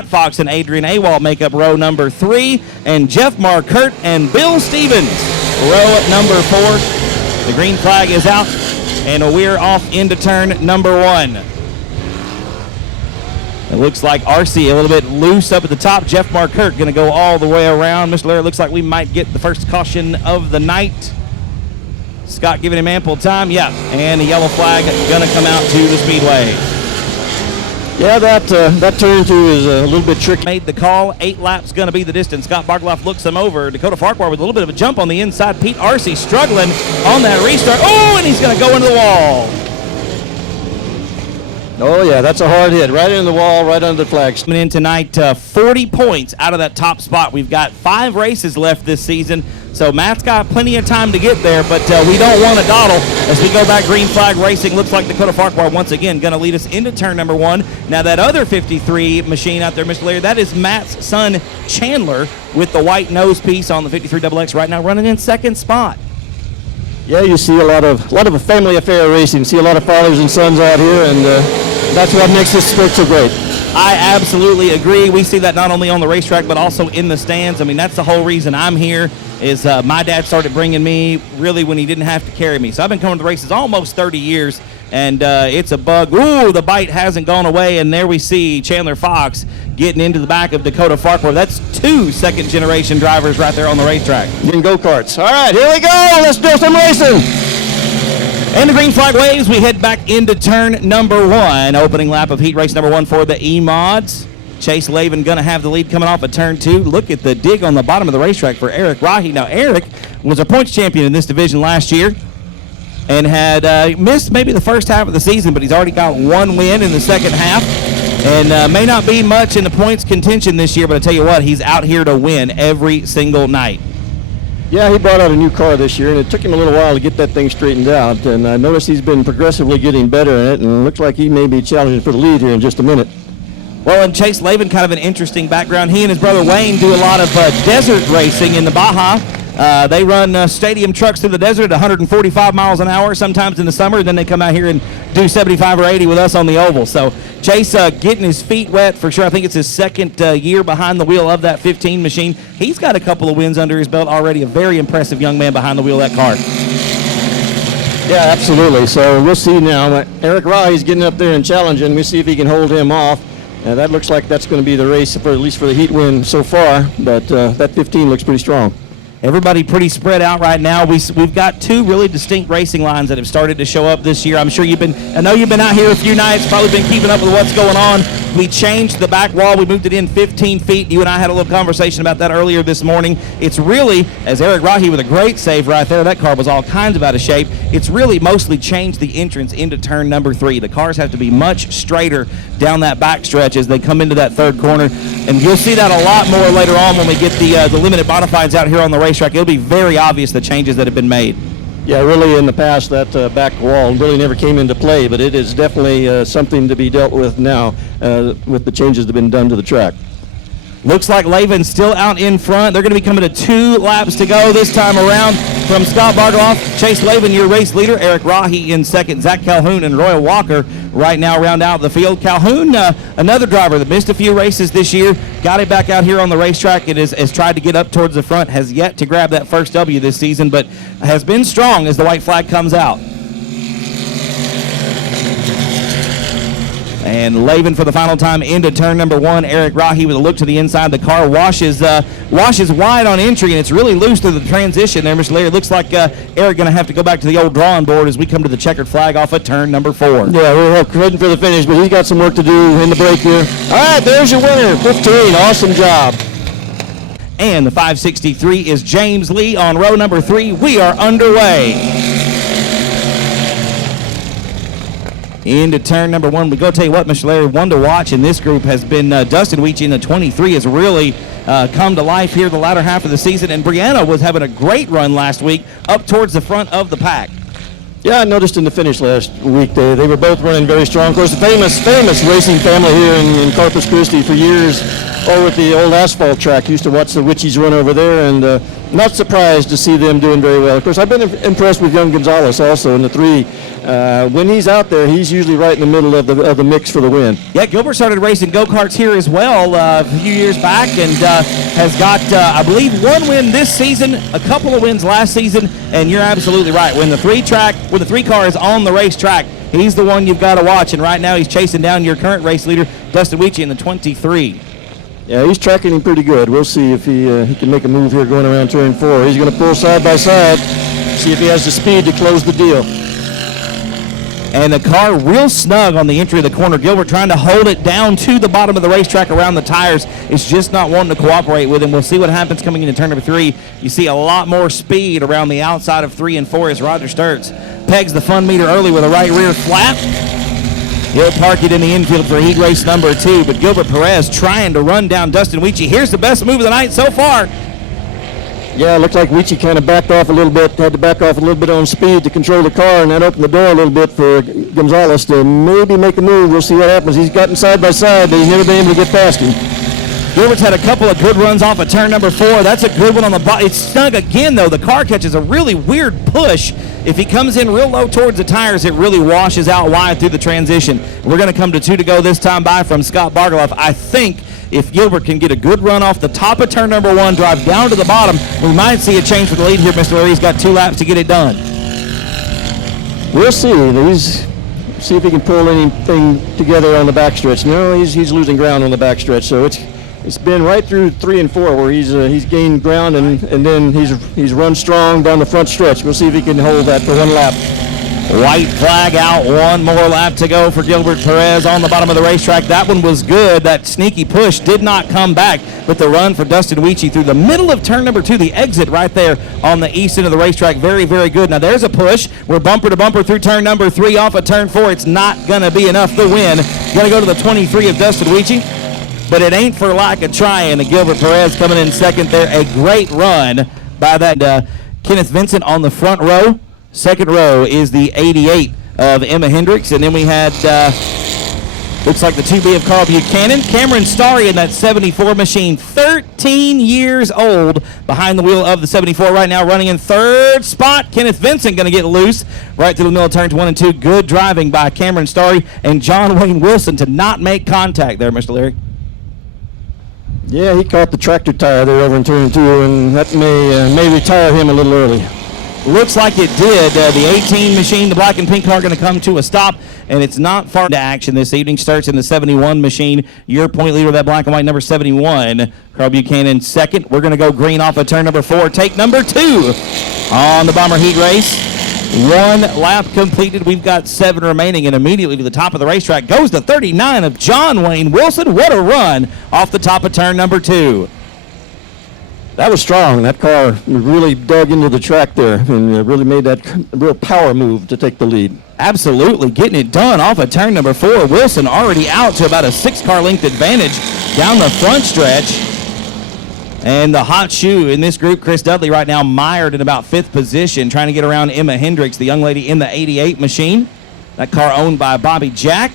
Matt Fox and Adrian Awal make up row number 3, and Jeff Markert and Bill Stevens row number 4. The green flag is out, and we're off into turn number 1. It looks like RC a little bit loose up at the top. Jeff Markert going to go all the way around. Mr. Laird, looks like we might get the first caution of the night. Scott giving him ample time. Yeah, and the yellow flag going to come out to the speedway. Yeah, that turn two is a little bit tricky. Made the call. 8 laps going to be the distance. Scott Bargloff looks him over. Dakota Farquhar with a little bit of a jump on the inside. Pete RC struggling on that restart. Oh, and he's going to go into the wall. Oh, yeah, that's a hard hit. Right into the wall, right under the flag. Coming in tonight, 40 points out of that top spot. We've got 5 races left this season, so Matt's got plenty of time to get there, but we don't want to dawdle as we go back green flag racing. Looks like Dakota Farquhar once again going to lead us into turn number 1. Now, that other 53 machine out there, Mr. Laird, that is Matt's son, Chandler, with the white nose piece on the 53XX right now, running in second spot. Yeah, you see a lot of a family affair racing. See a lot of fathers and sons out here, and that's what makes this sport so great. I absolutely agree. We see that not only on the racetrack, but also in the stands. I mean, that's the whole reason I'm here is my dad started bringing me really when he didn't have to carry me. So I've been coming to the races almost 30 years, and it's a bug. Ooh, the bite hasn't gone away, and there we see Chandler Fox getting into the back of Dakota Farquhar. That's 2 second-generation drivers right there on the racetrack. In go-karts. All right, here we go. Let's do some racing. And the green flag waves, we head back into turn number 1. Opening lap of heat race number 1 for the E-Mods. Chase Levin going to have the lead coming off of turn 2. Look at the dig on the bottom of the racetrack for Eric Rahi. Now, Eric was a points champion in this division last year and had missed maybe the first half of the season, but he's already got 1 win in the second half. And may not be much in the points contention this year, but I tell you what, he's out here to win every single night. Yeah, he brought out a new car this year, and it took him a little while to get that thing straightened out. And I noticed he's been progressively getting better in it, and it looks like he may be challenging for the lead here in just a minute. Well, and Chase Levin, kind of an interesting background. He and his brother Wayne do a lot of desert racing in the Baja. They run stadium trucks through the desert at 145 miles an hour, sometimes in the summer, and then they come out here and do 75 or 80 with us on the oval. So Chase getting his feet wet for sure. I think it's his second year behind the wheel of that 15 machine. He's got a couple of wins under his belt already. A very impressive young man behind the wheel of that car. Yeah, absolutely. So we'll see now. Eric Rahi's getting up there and challenging. We'll see if he can hold him off. That looks like that's going to be the race, for at least for the heat win so far. But that 15 looks pretty strong. Everybody pretty spread out right now. We've got 2 really distinct racing lines that have started to show up this year. I know you've been out here a few nights, probably been keeping up with what's going on. We changed the back wall. We moved it in 15 feet. You and I had a little conversation about that earlier this morning. It's really, as Eric Rahi with a great save right there, that car was all kinds of out of shape. It's really mostly changed the entrance into turn number 3. The cars have to be much straighter down that back stretch as they come into that third corner. And you'll see that a lot more later on when we get the limited modifieds out here on the racetrack. It'll be very obvious the changes that have been made. Yeah, really in the past that back wall really never came into play, but it is definitely something to be dealt with now with the changes that have been done to the track. Looks like Levin's still out in front. They're going to be coming to 2 laps to go this time around. From Scott Bargloff, Chase Levin, your race leader. Eric Rahi in second. Zach Calhoun and Roy Walker right now round out the field. Calhoun, another driver that missed a few races this year, got it back out here on the racetrack and has tried to get up towards the front, has yet to grab that first W this season, but has been strong as the white flag comes out. And Levin for the final time into turn number 1. Eric Rahi with a look to the inside. The car washes wide on entry, and it's really loose through the transition there, Mr. Laird. Looks like Eric going to have to go back to the old drawing board as we come to the checkered flag off of turn number 4. Yeah, we're heading for the finish, but he's got some work to do in the break here. All right, there's your winner, 15. Awesome job. And the 563 is James Lee on row number 3. We are underway. Into turn number 1. We go tell you what, Mr. Larry, one to watch in this group has been Dustin Weech in the 23 has really come to life here the latter half of the season, and Brianna was having a great run last week up towards the front of the pack. Yeah, I noticed in the finish last week they were both running very strong. Of course, the famous racing family here in Corpus Christi for years over at the old asphalt track. Used to watch the Witchies run over there, and not surprised to see them doing very well. Of course, I've been impressed with young Gonzalez also in the 3. When he's out there, he's usually right in the middle of the mix for the win. Yeah, Gilbert started racing go-karts here as well a few years back, and has got, I believe, 1 win this season, a couple of wins last season, and you're absolutely right. When the 3 car is on the racetrack, he's the one you've got to watch, and right now he's chasing down your current race leader, Dustin Weechie, in the 23. Yeah, he's tracking him pretty good. We'll see if he can make a move here going around turn 4. He's going to pull side by side, see if he has the speed to close the deal. And the car real snug on the entry of the corner. Gilbert trying to hold it down to the bottom of the racetrack around the tires. It's just not wanting to cooperate with him. We'll see what happens coming into turn number 3. You see a lot more speed around the outside of 3 and 4 as Roger Sturts pegs the fun meter early with a right rear flap. He'll park it in the infield for heat race number 2, but Gilbert Perez trying to run down Dustin Weechie. Here's the best move of the night so far. Yeah, it looked like Weechie kind of backed off a little bit, had to back off a little bit on speed to control the car, and that opened the door a little bit for Gonzalez to maybe make a move. We'll see what happens. He's gotten side by side, but he's never been able to get past him. Gilbert's had a couple of good runs off of turn number 4. That's a good one on the bottom. It's snug again, though. The car catches a really weird push. If he comes in real low towards the tires, it really washes out wide through the transition. We're going to come to 2 to go this time by from Scott Bargeloff. I think if Gilbert can get a good run off the top of turn number 1, drive down to the bottom, we might see a change for the lead here, Mr. Larry. He's got 2 laps to get it done. We'll see. See if he can pull anything together on the backstretch. No, he's losing ground on the backstretch, so it's been right through 3 and 4 where he's gained ground and then he's run strong down the front stretch. We'll see if he can hold that for 1 lap. White flag out, 1 more lap to go for Gilbert Perez on the bottom of the racetrack. That one was good. That sneaky push did not come back, but the run for Dustin Weechie through the middle of turn number 2, the exit right there on the east end of the racetrack, very, very good. Now there's a push. We're bumper to bumper through turn number 3 off of turn 4. It's not going to be enough to win. Going to go to the 23 of Dustin Weechie, but it ain't for lack of trying. And Gilbert Perez coming in second there. A great run by that Kenneth Vincent on the front row. Second row is the 88 of Emma Hendricks, and then we had, looks like the 2B of Carl Buchanan. Cameron Starry in that 74 machine, 13 years old, behind the wheel of the 74 right now, running in 3rd spot. Kenneth Vincent going to get loose right through the middle of turns 1 and 2. Good driving by Cameron Starry and John Wayne Wilson to not make contact there, Mr. Leary. Yeah, he caught the tractor tire there over in turn 2, and that may retire him a little early. Looks like it did. The 18 machine, the black and pink car, going to come to a stop, and it's not far into action this evening. Starts in the 71 machine. Your point leader of that black and white, number 71, Carl Buchanan, second. We're going to go green off of turn number 4. Take number 2 on the Bomber Heat Race. 1 lap completed. We've got 7 remaining, and immediately to the top of the racetrack goes the 39 of John Wayne Wilson. What a run off the top of turn number 2. That was strong. That car really dug into the track there and really made that real power move to take the lead. Absolutely, getting it done off of turn number 4. Wilson already out to about a 6-car length advantage down the front stretch. And the hot shoe in this group, Chris Dudley, right now mired in about 5th position, trying to get around Emma Hendricks, the young lady in the 88 machine. That car owned by Bobby Jack.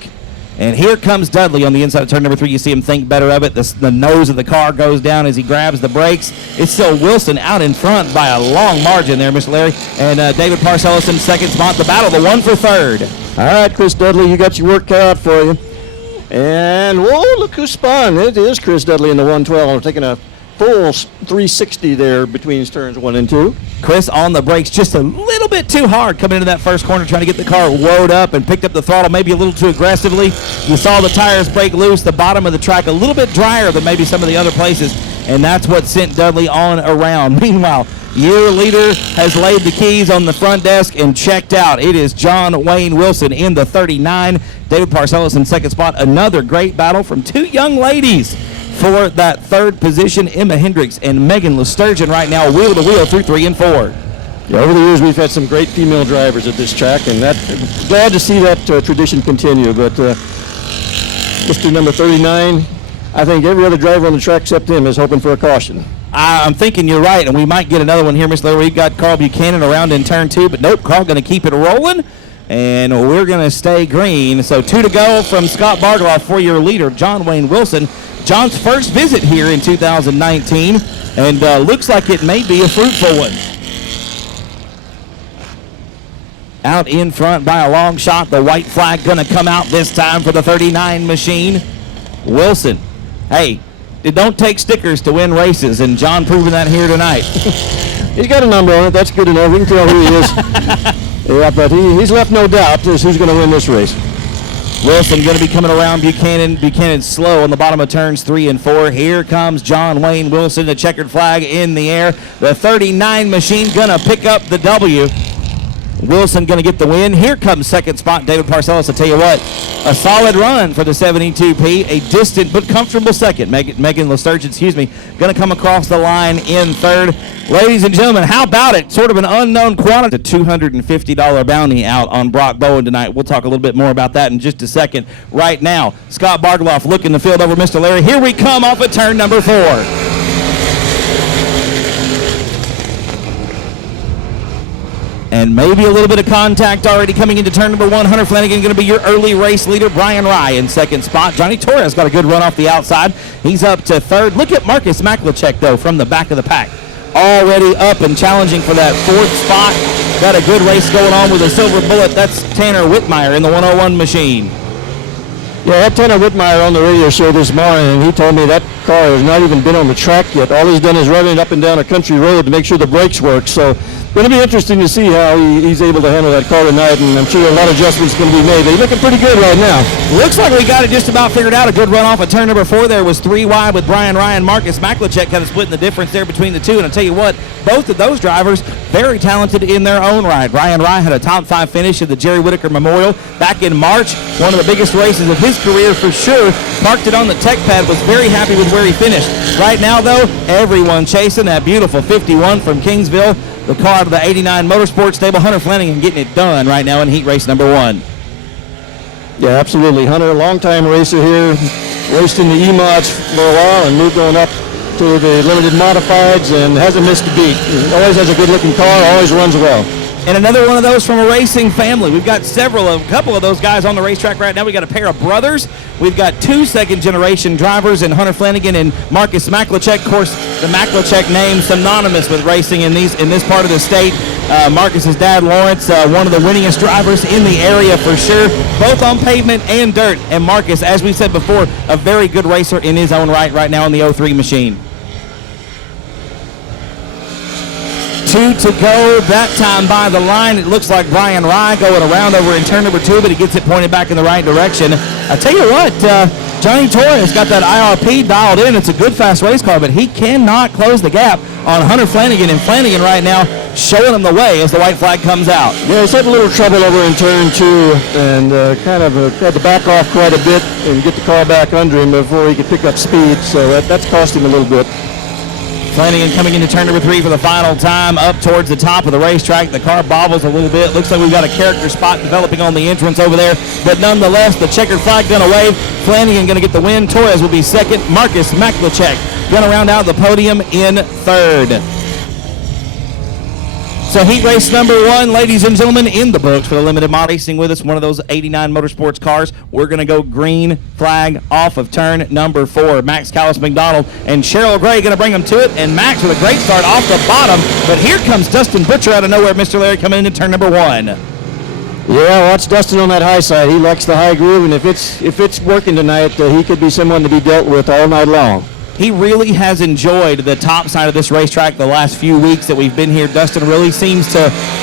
And here comes Dudley on the inside of turn number 3. You see him think better of it. The nose of the car goes down as he grabs the brakes. It's still Wilson out in front by a long margin there, Mr. Larry. And David Parcellis in second spot. The battle, the 1 for 3rd. All right, Chris Dudley, you got your work cut out for you. And, whoa, look who spun. It is Chris Dudley in the 112. Taking a full 360 there between turns 1 and 2. Chris on the brakes just a little bit too hard coming into that first corner, trying to get the car woed up and picked up the throttle maybe a little too aggressively. You saw the tires break loose, the bottom of the track a little bit drier than maybe some of the other places, and that's what sent Dudley on around. Meanwhile, your leader has laid the keys on the front desk and checked out. It is John Wayne Wilson in the 39. David Parcellis in second spot. Another great battle from 2 young ladies for that 3rd position. Emma Hendricks and Megan Lesturgeon right now wheel to wheel through 3 and 4. Yeah, over the years we've had some great female drivers at this track, and glad to see that tradition continue. But Mr. number 39, I think every other driver on the track except him is hoping for a caution. I'm thinking you're right, and we might get another one here, Mr. Larry. We've got Carl Buchanan around in turn 2, but nope, Carl going to keep it rolling, and we're going to stay green. So 2 to go from Scott Bargeloff for your leader, John Wayne Wilson. John's first visit here in 2019, and looks like it may be a fruitful one. Out in front by a long shot, the white flag going to come out this time for the 39 machine. Wilson, hey, it don't take stickers to win races, and John proving that here tonight. He's got a number on it. That's good enough. We can tell who he is. Yeah, but he's left no doubt as who's going to win this race. Wilson going to be coming around Buchanan. Buchanan slow on the bottom of turns 3 and 4. Here comes John Wayne Wilson, the checkered flag in the air. The 39 machine going to pick up the W. Wilson going to get the win. Here comes second spot David Parcellis. I'll tell you what, a solid run for the 72P. A distant but comfortable second. Megan Lesturgeon, going to come across the line in third. Ladies and gentlemen, how about it? Sort of an unknown quantity. A $250 bounty out on Brock Bowen tonight. We'll talk a little bit more about that in just a second. Right now, Scott Bargeloff looking the field over Mr. Larry. Here we come off of turn number 4. And maybe a little bit of contact already coming into turn number 1. Hunter Flanagan going to be your early race leader. Brian Rye in second spot. Johnny Torres got a good run off the outside. He's up to third. Look at Marcus Maklachek, though, from the back of the pack. Already up and challenging for that 4th spot. Got a good race going on with a silver bullet. That's Tanner Whitmire in the 101 machine. Yeah, I had Tanner Whitmire on the radio show this morning, and he told me that car has not even been on the track yet. All he's done is run it up and down a country road to make sure the brakes work. So going to be interesting to see how he's able to handle that car tonight, and I'm sure a lot of adjustments going to be made. But he's looking pretty good right now. Looks like we got it just about figured out. A good run off of turn number 4 there was 3 wide with Brian Ryan. Marcus Maklachek kind of splitting the difference there between the two. And I'll tell you what, both of those drivers very talented in their own right. Ryan Ryan had a top 5 finish at the Jerry Whitaker Memorial back in March. One of the biggest races of his career for sure. Parked it on the tech pad, was very happy with where he finished. Right now, though, everyone chasing that beautiful 51 from Kingsville. The car out of the 89 Motorsports stable. Hunter Flanagan getting it done right now in heat race number 1. Yeah, absolutely. Hunter, a long-time racer here, raced in the E-Mods for a while and moved on up to the limited modifieds and hasn't missed a beat. He always has a good-looking car, always runs well. And another one of those from a racing family. We've got a couple of those guys on the racetrack right now. We got a pair of brothers. We've got 2 second-generation drivers in Hunter Flanagan and Marcus Maklachek. Of course, the Maklachek name synonymous with racing in this part of the state. Marcus's dad, Lawrence, one of the winningest drivers in the area for sure, both on pavement and dirt. And Marcus, as we said before, a very good racer in his own right now in the 03 machine. 2 to go, that time by the line. It looks like Brian Rye going around over in turn number 2, but he gets it pointed back in the right direction. I tell you what, Johnny Torres got that IRP dialed in. It's a good fast race car, but he cannot close the gap on Hunter Flanagan. And Flanagan right now showing him the way as the white flag comes out. Yeah, he's had a little trouble over in turn 2 and kind of had to back off quite a bit and get the car back under him before he could pick up speed. So that's cost him a little bit. Flanagan coming into turn number 3 for the final time, up towards the top of the racetrack. The car bobbles a little bit. Looks like we've got a character spot developing on the entrance over there. But nonetheless, the checkered flag going to wave. Flanagan going to get the win. Torres will be second. Marcus Maklachek going to round out the podium in third. So heat race number 1, ladies and gentlemen, in the books for the limited mod racing with us. One of those 89 Motorsports cars. We're going to go green flag off of turn number 4. Max Callis McDonald and Cheryl Gray going to bring them to it. And Max with a great start off the bottom. But here comes Dustin Butcher out of nowhere. Mr. Larry coming into turn number 1. Yeah, watch Dustin on that high side. He likes the high groove, and if it's working tonight, he could be someone to be dealt with all night long. He really has enjoyed the top side of this racetrack the last few weeks that we've been here. Dustin really seems to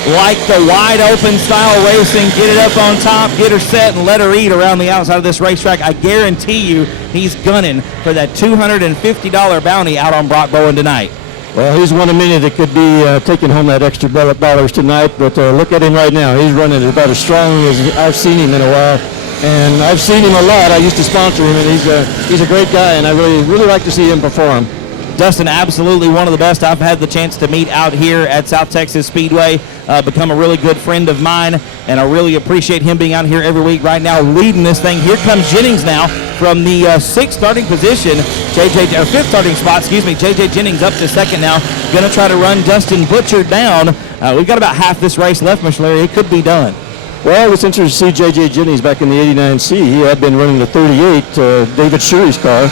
like the wide open style racing. Get it up on top, get her set, and let her eat around the outside of this racetrack. I guarantee you he's gunning for that $250 bounty out on Brock Bowen tonight. Well, he's one of many that could be taking home that extra dollars tonight, but look at him right now. He's running about as strong as I've seen him in a while. And I've seen him a lot. I used to sponsor him, and he's a great guy, and I really like to see him perform. Dustin, absolutely one of the best I've had the chance to meet out here at South Texas Speedway. Become a really good friend of mine, and I really appreciate him being out here every week right now leading this thing. Here comes Jennings now from the 6th starting position, or 5th starting spot, JJ Jennings up to 2nd now. Going to try to run Dustin Butcher down. We've got about half this race left, Mr. Larry. It could be done. Well, it's interesting to see J.J. Jennings back in the 89C. He had been running the 38, David Shuri's car,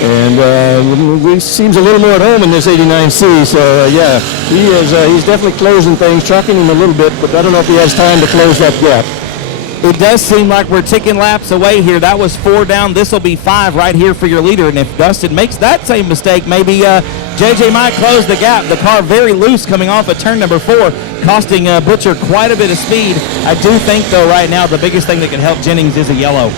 And he seems a little more at home in this 89C. So yeah, he's definitely closing things, trucking him a little bit, but I don't know if he has time to close that gap. It does seem like we're ticking laps away here. That was 4 down. This will be 5 right here for your leader. And if Dustin makes that same mistake, maybe JJ might close the gap. The car very loose coming off at turn number 4, costing Butcher quite a bit of speed. I do think, though, right now the biggest thing that can help Jennings is a yellow.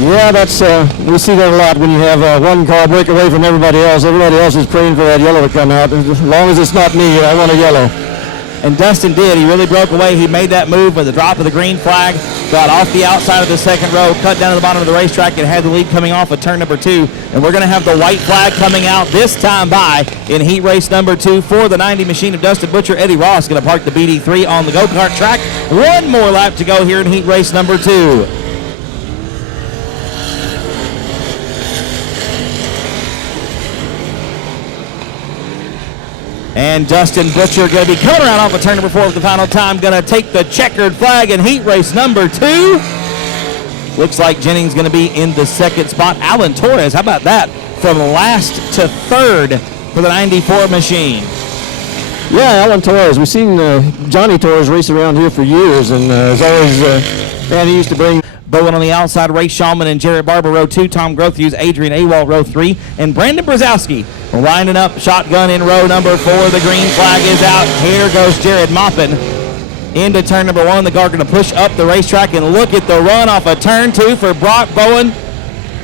Yeah, that's we see that a lot when you have one car break away from everybody else. Everybody else is praying for that yellow to come out. As long as it's not me, I want a yellow. And Dustin did. He really broke away. He made that move with the drop of the green flag, got off the outside of the second row, cut down to the bottom of the racetrack, and had the lead coming off at turn number 2. And we're going to have the white flag coming out this time by in heat race number 2 for the 90 machine of Dustin Butcher. Eddie Ross going to park the BD3 on the go-kart track. One more lap to go here in heat race number 2. And Dustin Butcher going to be coming around off of turn number 4 for the final time. Going to take the checkered flag in heat race number 2. Looks like Jennings going to be in the second spot. Alan Torres, how about that? From last to third for the 94 machine. Yeah, Alan Torres. We've seen Johnny Torres race around here for years, and as always, man, he used to bring Bowen on the outside, Ray Shulman and Jared Barber, row 2. Tom Grothuse, Adrian Awal, row 3. And Brandon Brzezowski winding up shotgun in row number 4. The green flag is out. Here goes Jared Maupin into turn number 1. The car going to push up the racetrack, and look at the run off of turn 2 for Brock Bowen.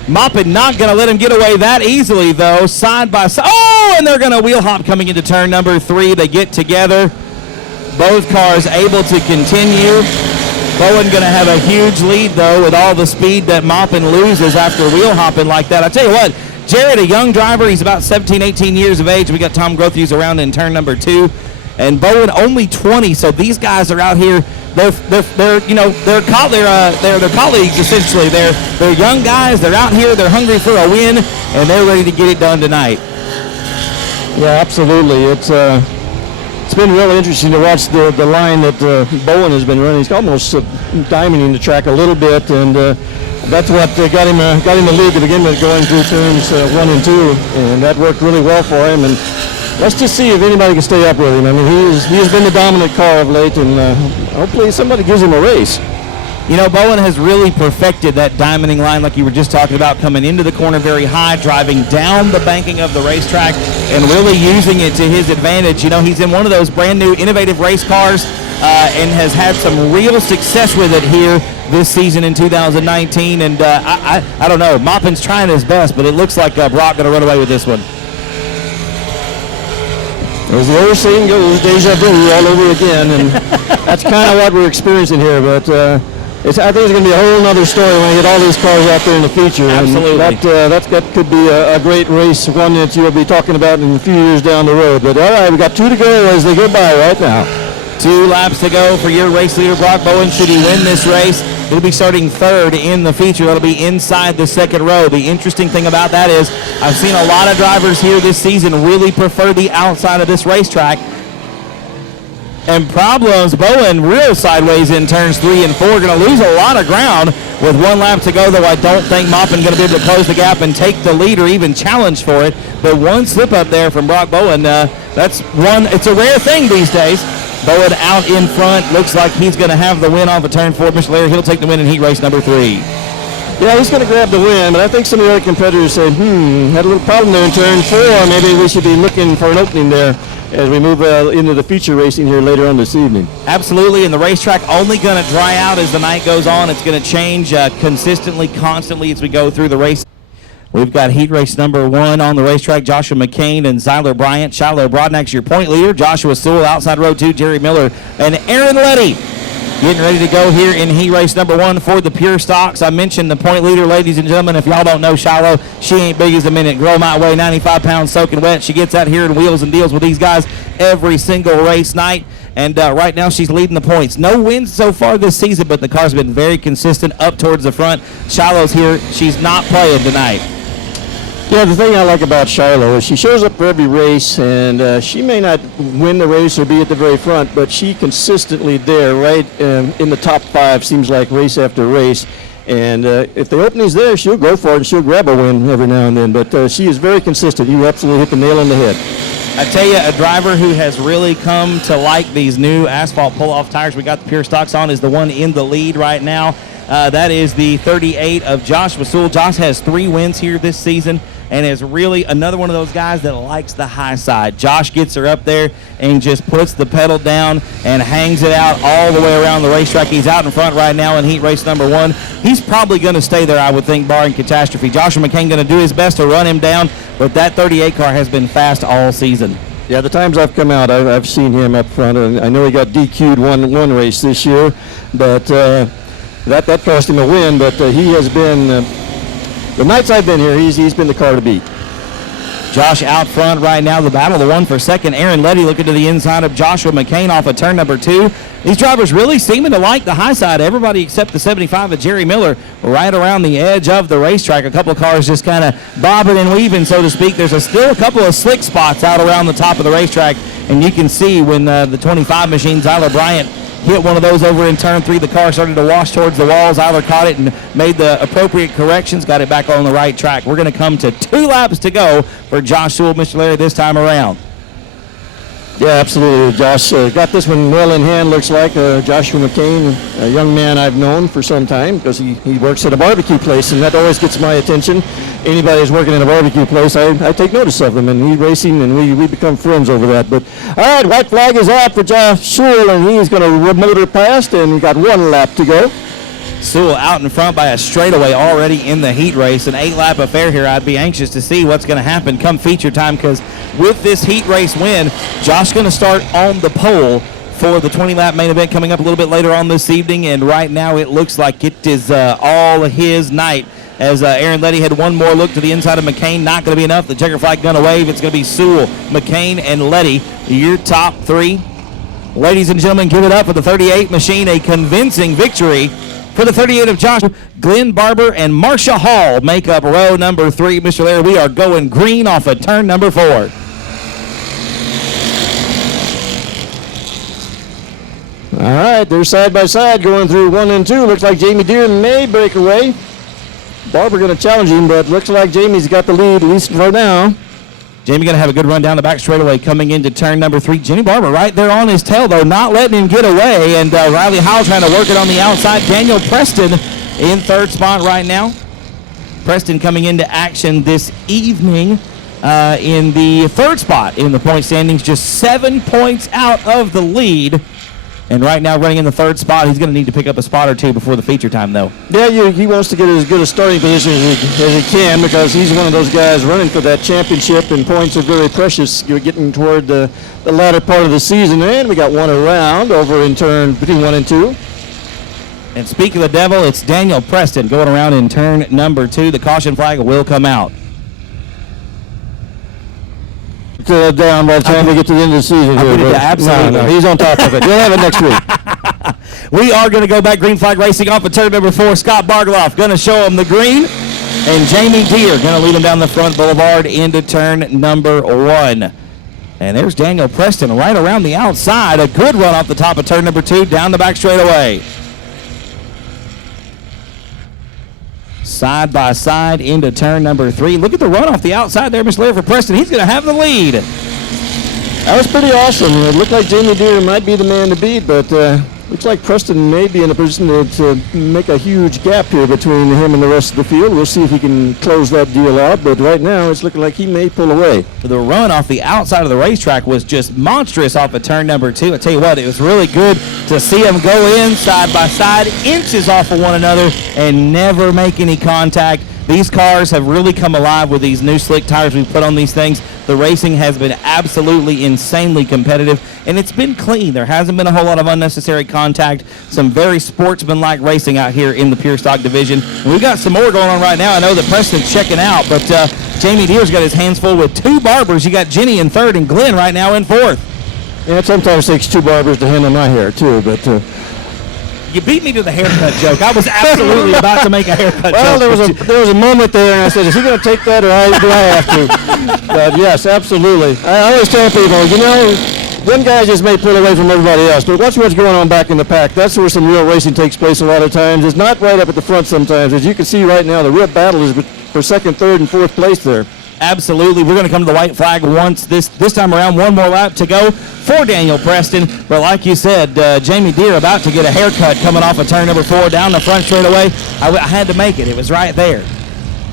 Maupin not going to let him get away that easily, though. Side by side. Oh, and they're going to wheel hop coming into turn number 3. They get together. Both cars able to continue. Bowen going to have a huge lead, though, with all the speed that Maupin loses after wheel hopping like that. I tell you what, Jared, a young driver, he's about 17, 18 years of age. We got Tom Grothuse around in turn number 2, and Bowen only 20. So these guys are out here. They're colleagues essentially. They're young guys. They're out here. They're hungry for a win, and they're ready to get it done tonight. Yeah, absolutely. It's been really interesting to watch the line that Bowen has been running. He's almost diamonding the track a little bit, and that's what got him the lead to begin with, going through turns 1 and 2, and that worked really well for him. And let's just see if anybody can stay up with him. I mean, he has been the dominant car of late, and hopefully somebody gives him a race. You know, Bowen has really perfected that diamonding line like you were just talking about, coming into the corner very high, driving down the banking of the racetrack, and really using it to his advantage. You know, he's in one of those brand new innovative race cars and has had some real success with it here this season in 2019. And I don't know, Maupin's trying his best, but it looks like Brock going to run away with this one. As the old saying goes, deja vu all over again, and that's kind of what we're experiencing here. But I think it's going to be a whole other story when we get all these cars out there in the feature. Absolutely. And that could be a great race, one that you'll be talking about in a few years down the road. But all right, we got 2 to go as they go by right now. 2 laps to go for your race leader, Brock Bowen. Should he win this race, he'll be starting 3rd in the feature. That'll be inside the second row. The interesting thing about that is I've seen a lot of drivers here this season really prefer the outside of this racetrack. And problems, Bowen real sideways in turns 3 and 4. Going to lose a lot of ground with 1 lap to go, though I don't think Maupin going to be able to close the gap and take the lead or even challenge for it. But 1 slip up there from Brock Bowen, it's a rare thing these days. Bowen out in front. Looks like he's going to have the win off of turn 4. Mr. Larry, he'll take the win in heat race number 3. Yeah, he's going to grab the win, but I think some of the other competitors said, had a little problem there in turn 4. Maybe we should be looking for an opening there as we move into the feature racing here later on this evening. Absolutely, and the racetrack only going to dry out as the night goes on. It's going to change consistently, constantly as we go through the race. We've got heat race number 1 on the racetrack. Joshua McCain and Zyler Bryant. Shiloh Brodnack's your point leader. Joshua Sewell outside row 2. Jerry Miller and Aaron Letty getting ready to go here in heat race number 1 for the pure stocks. I mentioned the point leader, ladies and gentlemen. If y'all don't know Shiloh, she ain't big as a minute. Girl might weigh 95 pounds soaking wet. She gets out here and wheels and deals with these guys every single race night. And right now she's leading the points. No wins so far this season, but the car's been very consistent up towards the front. Shiloh's here. She's not playing tonight. Yeah, the thing I like about Shiloh is she shows up for every race, and she may not win the race or be at the very front, but she consistently there, right in the top 5, seems like race after race. And if the opening's there, she'll go for it and she'll grab a win every now and then. But she is very consistent. You absolutely hit the nail on the head. I tell you, a driver who has really come to like these new asphalt pull-off tires we got the pure stocks on is the one in the lead right now. That is the 38 of Joshua Sewell. Josh has 3 wins here this season and is really another one of those guys that likes the high side. Josh gets her up there and just puts the pedal down and hangs it out all the way around the racetrack. He's out in front right now in heat race number 1. He's probably going to stay there, I would think, barring catastrophe. Joshua McCain going to do his best to run him down, but that 38 car has been fast all season. Yeah, the times I've come out, I've seen him up front, and I know he got DQ'd one race this year, but that cost him a win. But he has been, the nights I've been here, he's been the car to beat. Josh out front right now. The battle, the one for second. Aaron Letty looking to the inside of Joshua McCain off of turn number 2. These drivers really seeming to like the high side. Everybody except the 75 of Jerry Miller right around the edge of the racetrack. A couple of cars just kind of bobbing and weaving, so to speak. There's still a couple of slick spots out around the top of the racetrack, and you can see when the 25 machine, Tyler Bryant, hit one of those over in turn 3. The car started to wash towards the walls. Eiler caught it and made the appropriate corrections, got it back on the right track. We're going to come to 2 laps to go for Josh Sewell, Mr. Larry, this time around. Yeah, absolutely. Josh got this one well in hand, looks like. Joshua McCain, a young man I've known for some time because he works at a barbecue place, and that always gets my attention. Anybody who's working in a barbecue place, I take notice of them, and he's racing, and we become friends over that. But, all right, white flag is out for Josh Sewell, and he's going to motor past, and we got 1 lap to go. Sewell out in front by a straightaway already in the heat race. An 8-lap affair here. I'd be anxious to see what's going to happen come feature time, because with this heat race win, Josh's going to start on the pole for the 20-lap main event coming up a little bit later on this evening, and right now it looks like it is all his night. As Aaron Letty had one more look to the inside of McCain. Not going to be enough. The checker flag going to wave. It's going to be Sewell, McCain, and Letty, your top 3. Ladies and gentlemen, give it up for the 38 machine. A convincing victory for the 38 of Josh. Glenn Barber and Marcia Hall make up row number 3. Mr. Larry, we are going green off of turn number 4. All right, they're side by side going through 1 and 2. Looks like Jamie Deere may break away. Barber going to challenge him, but looks like Jamie's got the lead, at least for now. Jamie going to have a good run down the back straightaway coming into turn number 3. Jimmy Barber right there on his tail, though, not letting him get away. And Riley Howell trying to work it on the outside. Daniel Preston in 3rd spot right now. Preston coming into action this evening in the 3rd spot in the point standings, just 7 points out of the lead. And right now, running in the 3rd spot, he's going to need to pick up a spot or 2 before the feature time, though. Yeah, he wants to get as good a starting position as he can, because he's one of those guys running for that championship, and points are very precious. You're getting toward the latter part of the season, and we got 1 around over in turn between 1 and 2. And speaking of the devil, it's Daniel Preston going around in turn number 2. The caution flag will come out. Down by the time we get to the end of the season here. Absolutely. No, he's on top of it. We'll have it next week. We are going to go back green flag racing off of turn number 4. Scott Bargeloff going to show him the green. And Jamie Deere going to lead him down the front boulevard into turn number 1. And there's Daniel Preston right around the outside. A good run off the top of turn number 2 down the back straightaway. Side by side into turn number 3. Look at the run off the outside there, Mr. Larry, for Preston. He's going to have the lead. That was pretty awesome. It looked like Jamie Deere might be the man to beat, but looks like Preston may be in a position to make a huge gap here between him and the rest of the field. We'll see if he can close that deal out, but right now it's looking like he may pull away. The run off the outside of the racetrack was just monstrous off of turn number 2. I tell you what, it was really good to see them go in side by side, inches off of one another, and never make any contact. These cars have really come alive with these new slick tires we've put on these things. The racing has been absolutely insanely competitive, and it's been clean. There hasn't been a whole lot of unnecessary contact. Some very sportsman-like racing out here in the Pure Stock division. And we've got some more going on right now. I know that Preston's checking out, but Jamie Deere's got his hands full with 2 Barbers. You got Jenny in 3rd and Glenn right now in 4th. Yeah, it sometimes takes 2 Barbers to handle my hair, too, but... You beat me to the haircut joke. I was absolutely about to make a haircut well, joke. there was a moment there, and I said, is he going to take that, or do I have to? But yes, absolutely. I always tell people, one guy just may pull away from everybody else, but watch what's going on back in the pack. That's where some real racing takes place a lot of times. It's not right up at the front sometimes. As you can see right now, the real battle is for second, third, and fourth place there. Absolutely. We're going to come to the white flag once this time around. One more lap to go for Daniel Preston. But like you said, Jamie Deere about to get a haircut coming off of turn number 4 down the front straightaway. I had to make it. It was right there.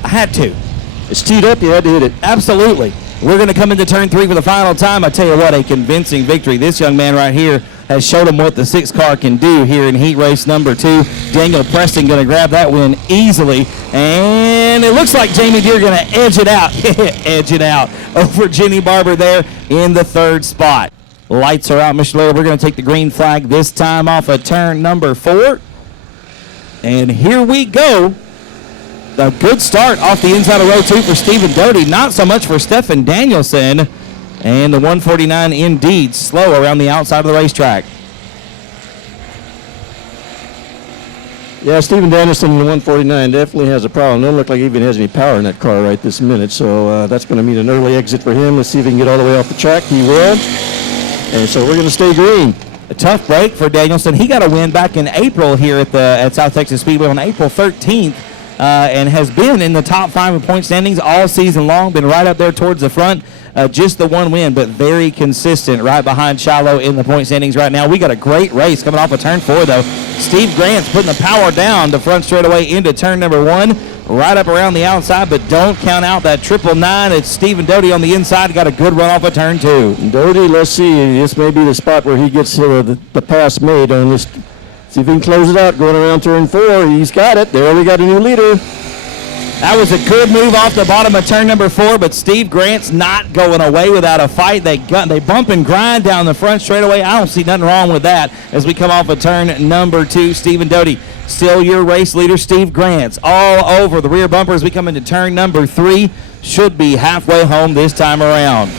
I had to. It's teed up. You had to hit it. Absolutely. We're going to come into turn 3 for the final time. I tell you what, a convincing victory. This young man right here has showed him what the 6 car can do here in heat race number 2. Daniel Preston going to grab that win easily. And it looks like Jamie Deere going to edge it out. Edge it out over Jenny Barber there in the 3rd spot. Lights are out, Mr. We're going to take the green flag this time off of turn number 4. And here we go. A good start off the inside of row 2 for Stephen Doty. Not so much for Stephen Danielson. And the 149 indeed slow around the outside of the racetrack. Yeah, Stephen Danielson in the 149 definitely has a problem. Doesn't look like he even has any power in that car right this minute. So that's going to mean an early exit for him. Let's see if he can get all the way off the track. He will. And so we're going to stay green. A tough break for Danielson. He got a win back in April here at South Texas Speedway on April 13th. And has been in the top 5 in point standings all season long, been right up there towards the front. Just the one win, but very consistent right behind Shiloh in the point standings right now. We got a great race coming off of turn 4, though. Steve Grant's putting the power down the front straightaway into turn number 1, right up around the outside, but don't count out that 999. It's Stephen Doty on the inside, got a good run off of turn 2. Doty, let's see, this may be the spot where he gets the pass made on this. See if he can close it out going around turn 4. He's got it. There we got a new leader. That was a good move off the bottom of turn number 4, but Steve Grant's not going away without a fight. They bump and grind down the front straightaway. I don't see nothing wrong with that as we come off of turn number 2. Stephen Doty, still your race leader. Steve Grant's all over the rear bumper as we come into turn number 3. Should be halfway home this time around.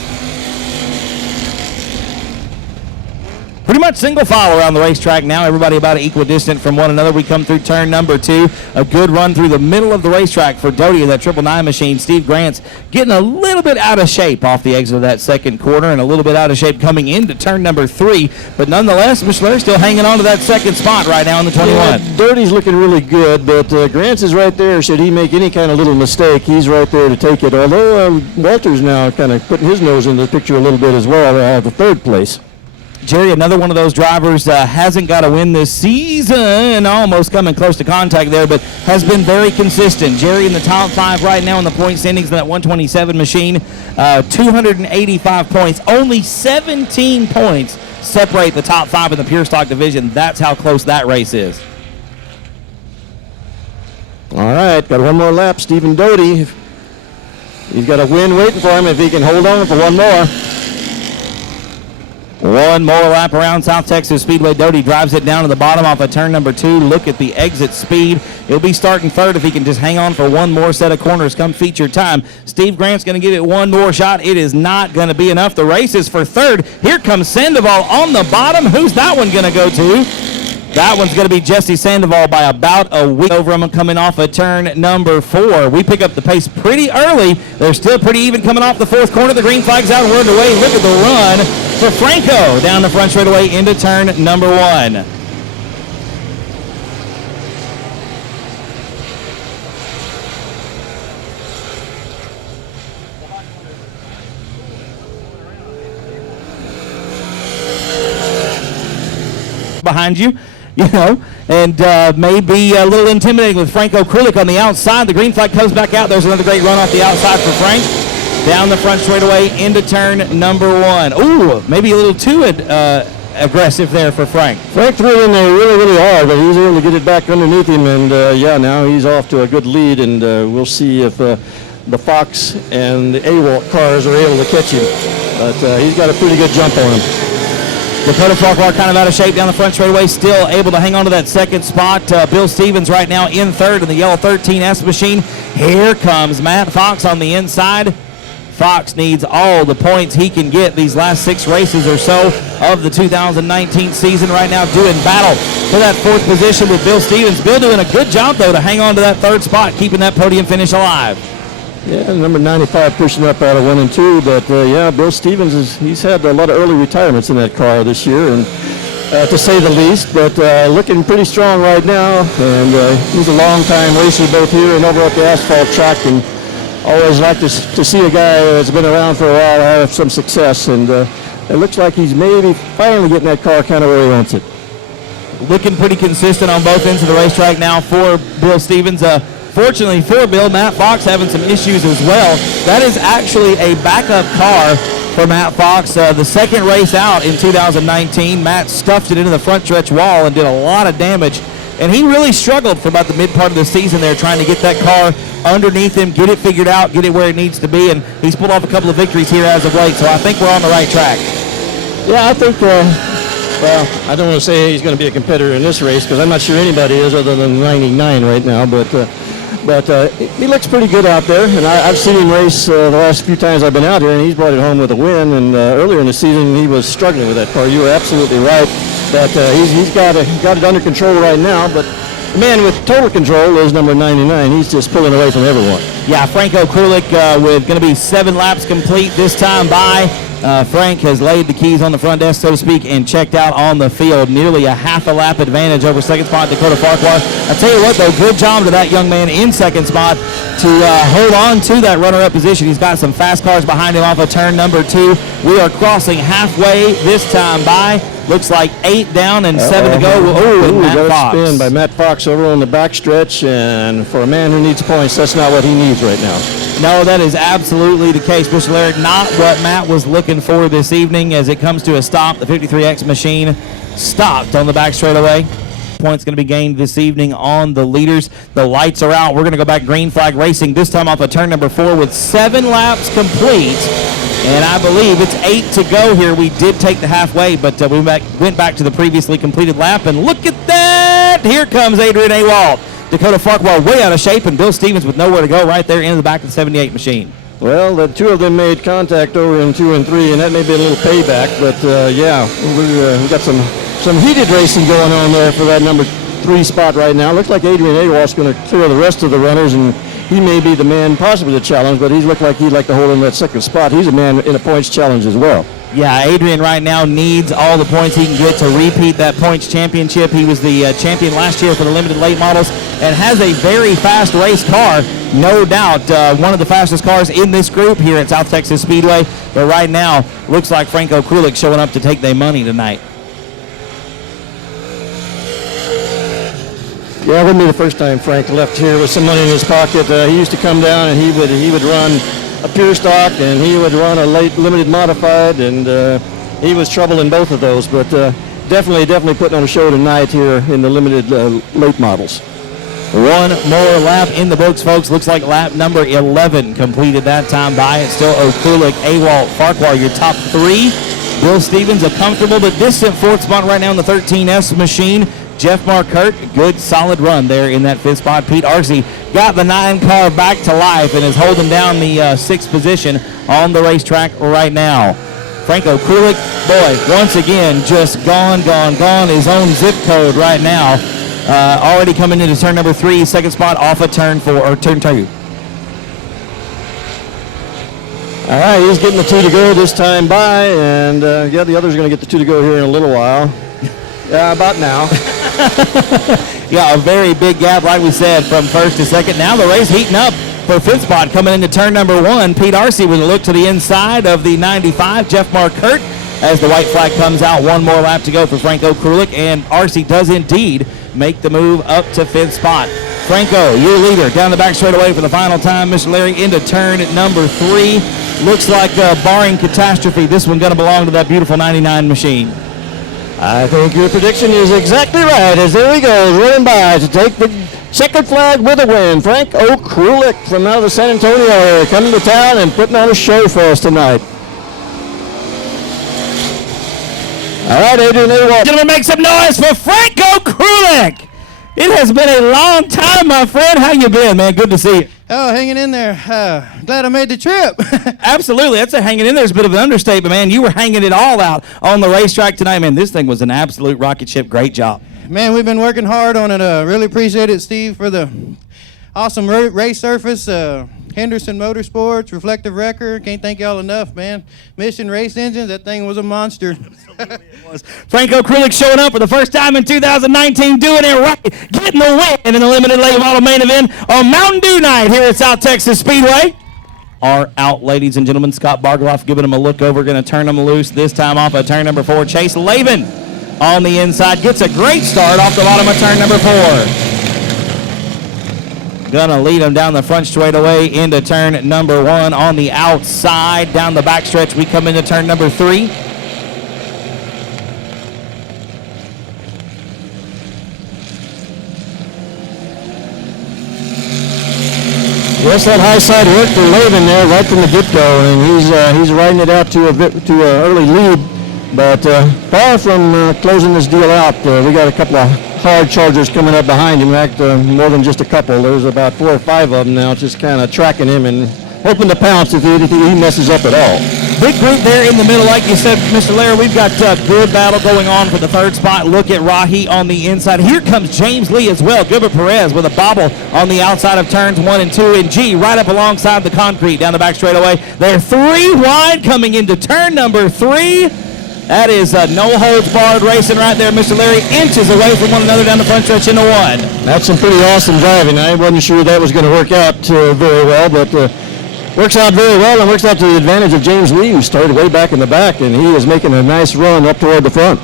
Pretty much single file around the racetrack now. Everybody about equidistant from one another. We come through turn number 2. A good run through the middle of the racetrack for Doty in that 999 machine. Steve Grant's getting a little bit out of shape off the exit of that second quarter and a little bit out of shape coming into turn number 3. But nonetheless, Michelin still hanging on to that second spot right now in the 21. Yeah, Doty's looking really good, but Grant's is right there. Should he make any kind of little mistake, he's right there to take it. Although Walter's now kind of putting his nose in the picture a little bit as well, the 3rd place. Jerry, another one of those drivers hasn't got a win this season, almost coming close to contact there, but has been very consistent. Jerry in the top 5 right now in the point standings in that 127 machine, 285 points. Only 17 points separate the top 5 in the pure stock division. That's how close that race is. All right, got one more lap. Stephen Doty, he's got a win waiting for him if he can hold on for one more. One more lap around South Texas Speedway. Doty drives it down to the bottom off of turn number 2. Look at the exit speed. He'll be starting 3rd if he can just hang on for one more set of corners come feature time. Steve Grant's going to give it one more shot. It is not going to be enough. The race is for 3rd. Here comes Sandoval on the bottom. Who's that one going to go to? That one's going to be Jesse Sandoval by about a week over him coming off of turn number 4. We pick up the pace pretty early. They're still pretty even coming off the 4th corner. The green flag's out and we're underway. Look at the run for Franco down the front straightaway into turn number 1. Behind you. And maybe a little intimidating with Franco Cruz on the outside. The green flag comes back out. There's another great run off the outside for Frank. Down the front straightaway into turn number 1. Ooh, maybe a little too aggressive there for Frank. Frank threw it in there really, really hard, but he was able to get it back underneath him. And, now he's off to a good lead. And we'll see if the Fox and the AWOL cars are able to catch him. But he's got a pretty good jump on him. Dakota Farquhar kind of out of shape down the front straightaway, still able to hang on to that second spot. Bill Stevens right now in 3rd in the yellow 13S machine. Here comes Matt Fox on the inside. Fox needs all the points he can get these last 6 races or so of the 2019 season right now, doing battle for that 4th position with Bill Stevens. Bill doing a good job, though, to hang on to that 3rd spot, keeping that podium finish alive. Yeah, number 95 pushing up out of 1 and 2, but yeah, Bill Stevens he's had a lot of early retirements in that car this year, and to say the least. But looking pretty strong right now, and he's a long-time racer both here and over at the asphalt track, and always like to see a guy that's been around for a while have some success, and it looks like he's maybe finally getting that car kind of where he wants it. Looking pretty consistent on both ends of the racetrack now for Bill Stevens. Fortunately for Bill, Matt Fox having some issues as well. That is actually a backup car for Matt Fox. The second race out in 2019, Matt stuffed it into the front stretch wall and did a lot of damage. And he really struggled for about the mid part of the season there, trying to get that car underneath him, get it figured out, get it where it needs to be. And he's pulled off a couple of victories here as of late. So I think we're on the right track. Yeah, I think, well, I don't want to say he's going to be a competitor in this race because I'm not sure anybody is other than 99 right now. But he looks pretty good out there, and I've seen him race the last few times I've been out here, and he's brought it home with a win. And earlier in the season, he was struggling with that car. You were absolutely right that he's got it under control right now. But the man with total control is number 99. He's just pulling away from everyone. Yeah, Franco Cruz with going to be 7 laps complete this time by. Frank has laid the keys on the front desk, so to speak, and checked out on the field. Nearly a half a lap advantage over second spot Dakota Farquhar. I tell you what, though, good job to that young man in second spot to hold on to that runner-up position. He's got some fast cars behind him off of turn number 2. We are crossing halfway this time by. Looks like 8 down and 7 to go. Oh, and Matt Fox. Spin by Matt Fox over on the backstretch, and for a man who needs points, that's not what he needs right now. No, that is absolutely the case, Mr. Larry. Not what Matt was looking for this evening as it comes to a stop. The 53X machine stopped on the back straightaway. Points going to be gained this evening on the leaders. The lights are out. We're going to go back green flag racing, this time off of turn number 4 with 7 laps complete. And I believe it's 8 to go here. We did take the halfway, but we went back to the previously completed lap. And look at that! Here comes Adrian Awalt. Dakota Farquhar way out of shape, and Bill Stevens with nowhere to go right there into the back of the 78 machine. Well, the two of them made contact over in 2 and 3, and that may be a little payback. But, yeah, we've got some heated racing going on there for that number 3 spot right now. Looks like Adrian Awalt's going to clear the rest of the runners, and he may be the man possibly to challenge, but he's looked like he'd like to hold in that second spot. He's a man in a points challenge as well. Yeah, Adrian right now needs all the points he can get to repeat that points championship. He was the champion last year for the limited late models and has a very fast race car, no doubt. One of the fastest cars in this group here at South Texas Speedway. But right now, looks like Franco Cruz showing up to take their money tonight. Yeah, it wouldn't be the first time Frank left here with some money in his pocket. He used to come down and he would run a pure stock, and he would run a late limited modified, and he was trouble in both of those. But definitely putting on a show tonight here in the limited late models. One more lap in the books, folks. Looks like lap number 11 completed that time by. It's still Okulik, Awalt, Farquhar, your top 3. Bill Stevens, a comfortable but distant 4th spot right now in the 13S machine. Jeff Markert, good solid run there in that 5th spot. Pete Arce got the 9 car back to life and is holding down the 6th position on the racetrack right now. Franco Cruz, boy, once again, just gone. His own zip code right now. Already coming into turn number 3, 2nd spot off of turn 4, or turn 2. All right, he's getting the 2 to go this time by, and yeah, the other's going to get the 2 to go here in a little while. Yeah, about now. Yeah, a very big gap, like we said, from 1st to 2nd. Now the race heating up for 5th spot coming into turn number 1. Pete Arce with a look to the inside of the 95. Jeff Markert as the white flag comes out. 1 more lap to go for Franco Cruz, and Arce does indeed make the move up to 5th spot. Franco, your leader, down the back straightaway for the final time. Mr. Larry into turn number 3. Looks like, barring catastrophe, this one going to belong to that beautiful 99 machine. I think your prediction is exactly right, as there he goes, running by to take the checkered flag with a win. Frank O'Krulik from out of the San Antonio area coming to town and putting on a show for us tonight. All right, Adrian Awalt. Gentlemen, make some noise for Franco Cruz. It has been a long time, my friend. How you been, man? Good to see you. Oh, hanging in there. Glad I made the trip. Absolutely. That's a hanging in there is a bit of an understatement, man. You were hanging it all out on the racetrack tonight, man. This thing was an absolute rocket ship. Great job. Man, we've been working hard on it. Really appreciate it, Steve, for the awesome race surface. Henderson Motorsports, Reflective Wrecker. Can't thank y'all enough, man. Mission Race Engines, that thing was a monster. Franco Cruz showing up for the first time in 2019, doing it right, getting the win in the limited late model main event on Mountain Dew night here at South Texas Speedway. Are out, ladies and gentlemen. Scott Bargeloff giving them a look over, going to turn them loose, this time off of turn number 4. Chase Levin on the inside gets a great start off the bottom of turn number 4. Gonna lead him down the front straightaway into turn number 1 on the outside. Down the backstretch, we come into turn number 3. Yes, that high side worked for Levin there right from the get-go, and he's riding it out to an early lead, but far from closing this deal out. We got a couple of hard chargers coming up behind him. In fact, more than just a couple. There's about 4 or 5 of them now, just kind of tracking him and hoping to pounce if he messes up at all. Big group there in the middle, like you said, Mr. Lair. We've got good battle going on for the 3rd spot. Look at Rahi on the inside. Here comes James Lee as well. Gilbert Perez with a bobble on the outside of turns 1 and 2. And G right up alongside the concrete down the back straightaway. They're 3 wide coming into turn number 3. That is no-holds-barred racing right there, Mr. Larry. Inches away from one another down the front stretch into 1. That's some pretty awesome driving. I wasn't sure that was going to work out very well, but works out very well and works out to the advantage of James Lee, who started way back in the back, and he is making a nice run up toward the front.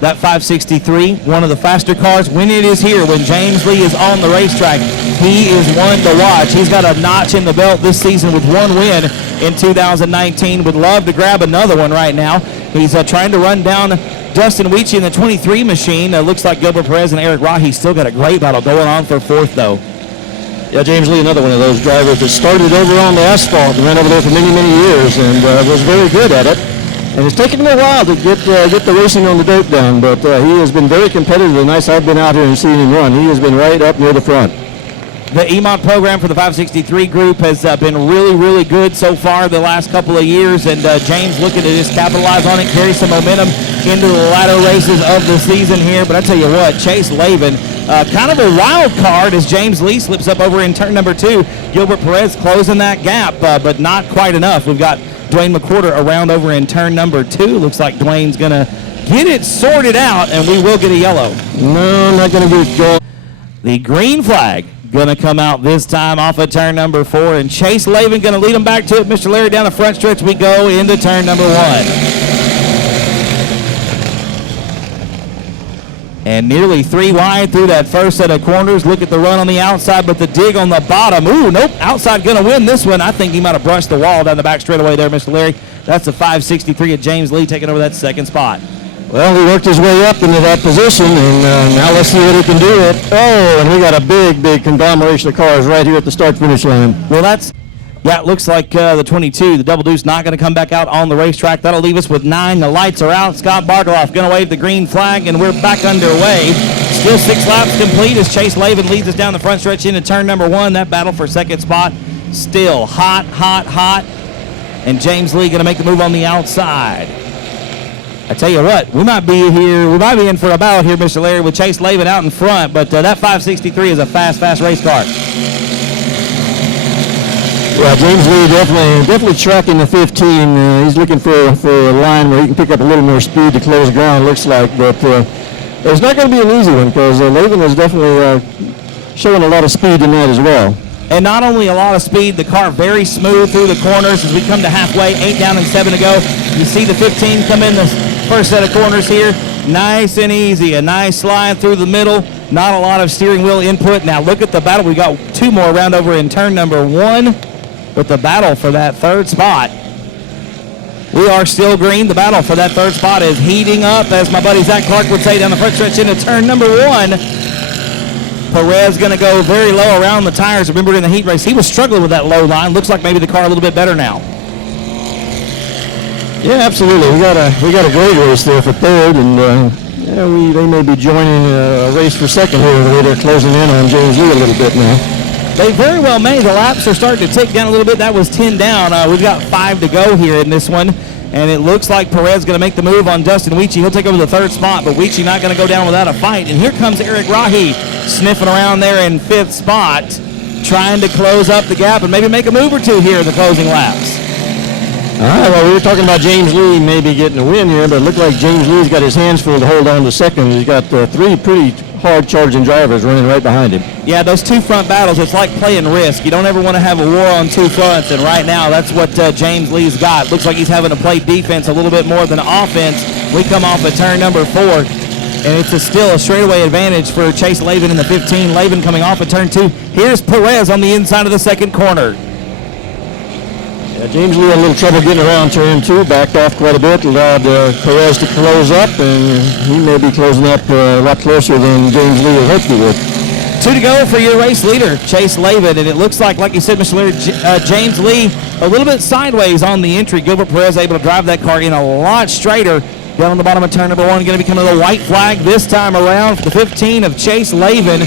That 563, one of the faster cars when it is here, when James Lee is on the racetrack, he is one to watch. He's got a notch in the belt this season with 1 win in 2019. Would love to grab another one right now. He's trying to run down Dustin Weechie in the 23 machine. Looks like Gilbert Perez and Eric Rahi still got a great battle going on for 4th, though. Yeah, James Lee, another one of those drivers that started over on the asphalt and ran over there for many, many years and was very good at it. And it's taken him a while to get the racing on the dirt down, but he has been very competitive. The nights I've been out here and seen him run, he has been right up near the front. The EMOT program for the 563 group has been really, really good so far the last couple of years, and James looking to just capitalize on it, carry some momentum into the latter races of the season here. But I tell you what, Chase Levin, kind of a wild card as James Lee slips up over in turn number 2. Gilbert Perez closing that gap, but not quite enough. We've got Dwayne McWhorter around over in turn number 2. Looks like Dwayne's going to get it sorted out, and we will get a yellow. No, not going to be. The green flag going to come out this time off of turn number 4, and Chase Levin going to lead him back to it. Mr. Larry, down the front stretch we go into turn number 1. And nearly 3 wide through that first set of corners. Look at the run on the outside, but the dig on the bottom. Ooh, nope, outside going to win this one. I think he might have brushed the wall down the back straightaway there, Mr. Larry. That's the 563 at James Lee taking over that 2nd spot. Well, he worked his way up into that position, and now let's see what he can do. And we got a big conglomeration of cars right here at the start-finish line. Well, it looks like the 22, the Double Deuce, not going to come back out on the racetrack. That'll leave us with 9. The lights are out. Scott Bargeloff going to wave the green flag, and we're back underway. Still 6 laps complete as Chase Levin leads us down the front stretch into turn number 1. That battle for 2nd spot still hot. And James Lee going to make the move on the outside. I tell you what, we might be in for a battle here, Mr. Larry, with Chase Levin out in front, but that 563 is a fast race car. Yeah, James Lee definitely tracking the 15. He's looking for a line where he can pick up a little more speed to close ground, looks like, but it's not going to be an easy one because Levin is definitely showing a lot of speed in that as well. And not only a lot of speed, the car very smooth through the corners as we come to halfway, 8 down and 7 to go. You see the 15 come in the first set of corners here. Nice and easy, a nice slide through the middle. Not a lot of steering wheel input. Now look at the battle. We got 2 more around over in turn number 1 with the battle for that 3rd spot. We are still green. The battle for that 3rd spot is heating up, as my buddy Zach Clark would say, down the front stretch into turn number 1. Perez going to go very low around the tires. Remember in the heat race, he was struggling with that low line. Looks like maybe the car a little bit better now. Yeah, absolutely. We got a great race there for 3rd, and they may be joining a race for 2nd here. The way they're closing in on James Lee a little bit now. They very well may. The laps are starting to tick down a little bit. That was 10 down. We've got 5 to go here in this one. And it looks like Perez is going to make the move on Dustin Weechie. He'll take over the 3rd spot, but Weechie not going to go down without a fight. And here comes Eric Rahi sniffing around there in 5th spot. trying to close up the gap and maybe make a move or two here in the closing laps. All right, well, we were talking about James Lee maybe getting a win here, but it looked like James Lee's got his hands full to hold on to second. He's got three pretty hard-charging drivers running right behind him. Yeah, those two front battles, it's like playing Risk. You don't ever want to have a war on two fronts, and right now that's what James Lee's got. Looks like he's having to play defense a little bit more than offense. We come off of turn number 4, and it's still a straightaway advantage for Chase Levin in the 15. Levin coming off of turn 2. Here's Perez on the inside of the second corner. Yeah, James Lee had a little trouble getting around turn 2, backed off quite a bit, allowed Perez to close up, and he may be closing up a lot closer than James Lee had hoped he would. 2 to go for your race leader, Chase Levin, and it looks like you said, Mr. Leonard, James Lee a little bit sideways on the entry. Gilbert Perez able to drive that car in a lot straighter. Down on the bottom of turn number 1, going to be coming to the white flag this time around for the 15 of Chase Levin.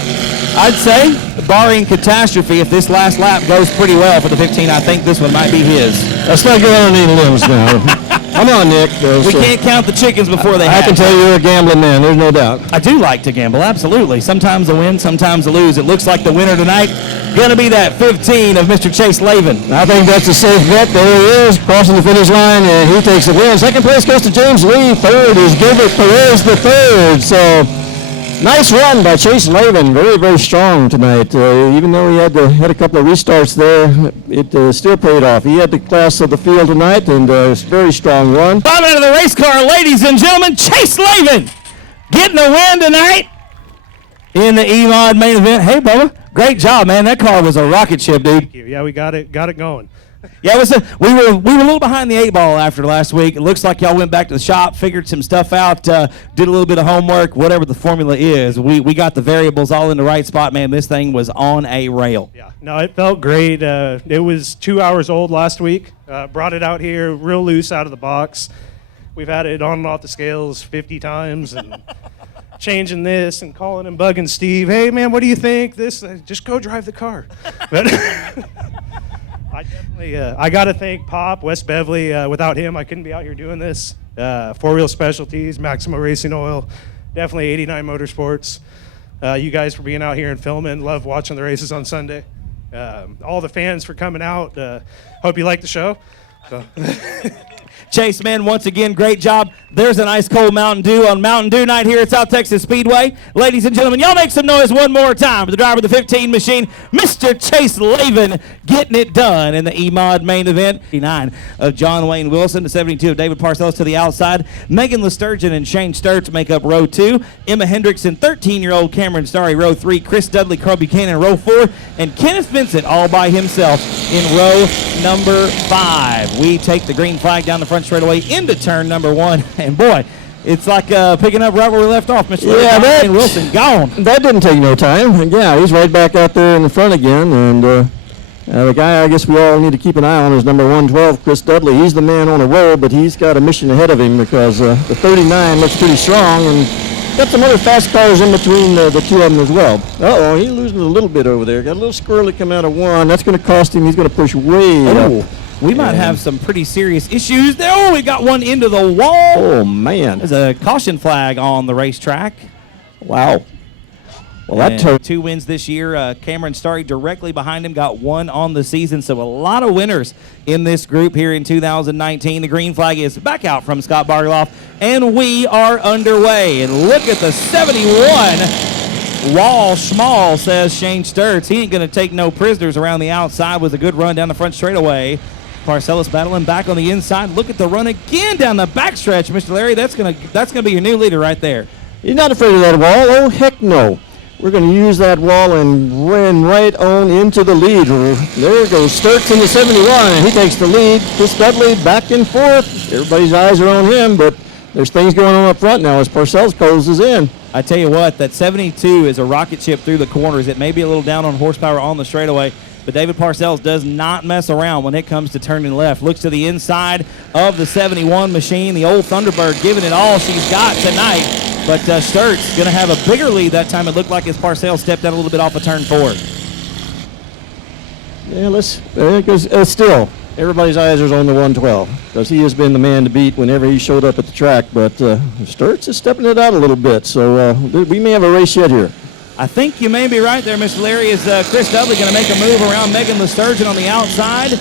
I'd say, barring catastrophe, if this last lap goes pretty well for the 15, I think this one might be his. Let's not go on any limbs now. Come on, Nick. We can't count the chickens before they hatch. I can tell you're a gambling man. There's no doubt. I do like to gamble, absolutely. Sometimes I win, sometimes I lose. It looks like the winner tonight going to be that 15 of Mr. Chase Levin. I think that's a safe bet. There he is, crossing the finish line, and he takes the win. Second place goes to James Lee. Third is Gilbert Perez the third. So nice run by Chase Levin. Very, very strong tonight. Even though he had a couple of restarts there, it still paid off. He had the class of the field tonight, and it's a very strong run. Bottom end of the race car, ladies and gentlemen, Chase Levin getting a win tonight in the E-Mod main event. Hey, Bubba, great job, man. That car was a rocket ship, dude. Thank you. Yeah, we got it going. Yeah, it was we were a little behind the 8 ball after last week. It looks like y'all went back to the shop, figured some stuff out, did a little bit of homework, whatever the formula is. We got the variables all in the right spot, man. This thing was on a rail. Yeah, no, it felt great. It was 2 hours old last week. Brought it out here real loose out of the box. We've had it on and off the scales 50 times and changing this and calling and bugging Steve. Hey, man, what do you think? This, just go drive the car. But I definitely, I got to thank Pop, Wes Beverly. Without him, I couldn't be out here doing this. 4-Wheel Specialties, Maximo Racing Oil, definitely 89 Motorsports. You guys for being out here and filming. Love watching the races on Sunday. All the fans for coming out. Hope you like the show. So. Chase, man, once again, great job. There's an ice cold Mountain Dew on Mountain Dew night here at South Texas Speedway. Ladies and gentlemen, y'all make some noise one more time for the driver of the 15 machine, Mr. Chase Levin, getting it done in the E-Mod main event. 59 of John Wayne Wilson, the 72 of David Parcells to the outside. Megan Lesturgeon and Shane Sturts make up row 2. Emma Hendrickson, 13-year-old Cameron Starry, row 3. Chris Dudley, Carl Buchanan, row 4. And Kenneth Vincent all by himself in row number 5. We take the green flag down the front straightaway into turn number 1. And boy, it's like picking up right where we left off, Mr. Yeah, Wilson gone. That didn't take no time. And yeah, he's right back out there in the front again. And the guy I guess we all need to keep an eye on is number 112, Chris Dudley. He's the man on the road, but he's got a mission ahead of him because the 39 looks pretty strong and got some other fast cars in between the two of them as well. Uh-oh, he's losing a little bit over there. Got a little squirrely come out of 1. That's going to cost him. He's going to push way up. We might have some pretty serious issues there. Oh, we got one into the wall. Oh, man. There's a caution flag on the racetrack. Wow. Well, that 2 wins this year. Cameron Starry directly behind him got 1 on the season. So a lot of winners in this group here in 2019. The green flag is back out from Scott Bargeloff, and we are underway. And look at the 71. Wall Schmall, says Shane Sturts. He ain't going to take no prisoners around the outside with a good run down the front straightaway. Parcells battling back on the inside. Look at the run again down the backstretch, Mr. Larry. That's gonna be your new leader right there. He's not afraid of that wall. Oh, heck no. We're going to use that wall and run right on into the lead. There goes Sturts in the 71, and he takes the lead. Chris Dudley back and forth. Everybody's eyes are on him, but there's things going on up front now as Parcells closes in. I tell you what, that 72 is a rocket ship through the corners. It may be a little down on horsepower on the straightaway, but David Parcells does not mess around when it comes to turning left. Looks to the inside of the 71 machine. The old Thunderbird giving it all she's got tonight. But Sturts going to have a bigger lead that time. It looked like as Parcells stepped out a little bit off of turn 4. Yeah, because still, everybody's eyes are on the 112 because he has been the man to beat whenever he showed up at the track. But Sturts is stepping it out a little bit, so we may have a race yet here. I think you may be right there, Mr. Larry. Is Chris Dudley going to make a move around Megan Lesturgeon on the outside?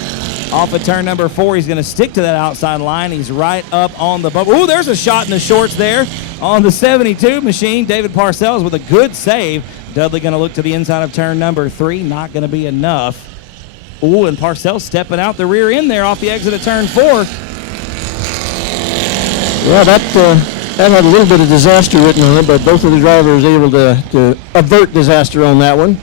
Off of turn number 4, he's going to stick to that outside line. He's right up on the bumper. Ooh, there's a shot in the shorts there on the 72 machine. David Parcells with a good save. Dudley going to look to the inside of turn number 3. Not going to be enough. Ooh, and Parcells stepping out the rear end there off the exit of turn 4. Yeah, that had a little bit of disaster written on it, but both of the drivers able to avert disaster on that one.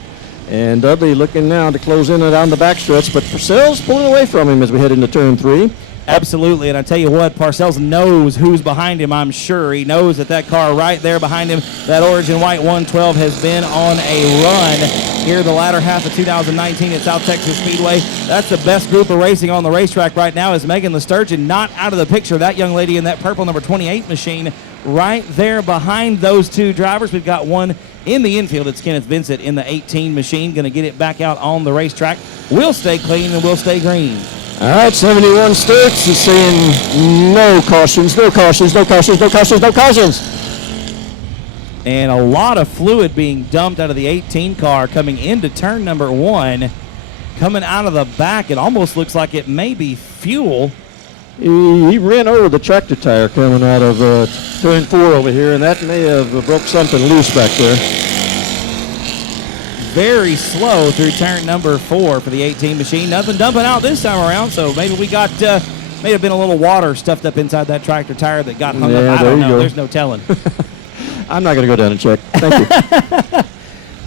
And Dudley looking now to close in and down the backstretch, but Parcells pulling away from him as we head into turn 3. Absolutely, and I tell you what, Parcells knows who's behind him, I'm sure. He knows that car right there behind him, that orange and white 112, has been on a run here the latter half of 2019 at South Texas Speedway. That's the best group of racing on the racetrack right now, is Megan Lesturgeon not out of the picture. That young lady in that purple number 28 machine right there behind those two drivers. We've got one in the infield. It's Kenneth Vincent in the 18 machine, going to get it back out on the racetrack. We'll stay clean and we'll stay green. All right, 71 Sturts is saying no cautions, no cautions, no cautions, no cautions, no cautions. And a lot of fluid being dumped out of the 18 car coming into turn number 1. Coming out of the back, it almost looks like it may be fuel. He ran over the tractor tire coming out of turn 4 over here, and that may have broke something loose back there. Very slow through turn number 4 for the 18 machine. Nothing dumping out this time around, so maybe we got, may have been a little water stuffed up inside that tractor tire that got hung up. I don't know. There's no telling. I'm not going to go down and check. Thank you.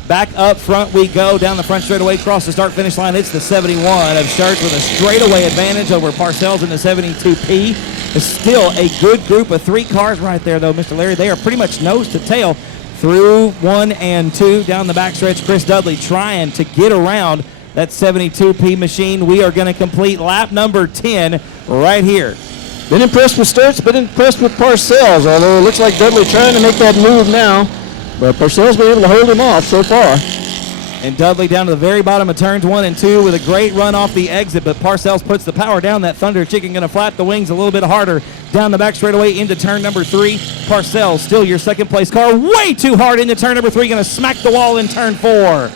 Back up front we go, down the front straightaway, across the start-finish line. It's the 71 of Sturts with a straightaway advantage over Parcells in the 72P. It's still a good group of 3 cars right there, though, Mr. Larry. They are pretty much nose to tail through 1 and 2. Down the backstretch, Chris Dudley trying to get around that 72P machine. We are going to complete lap number 10 right here. Been impressed with Sturts, been impressed with Parcells, although it looks like Dudley trying to make that move now. But Parcells been able to hold him off so far. And Dudley down to the very bottom of turns 1 and 2 with a great run off the exit, but Parcells puts the power down. That Thunder Chicken going to flap the wings a little bit harder down the back straightaway into turn number 3. Parcells, still your second place car, way too hard into turn number 3, going to smack the wall in turn 4.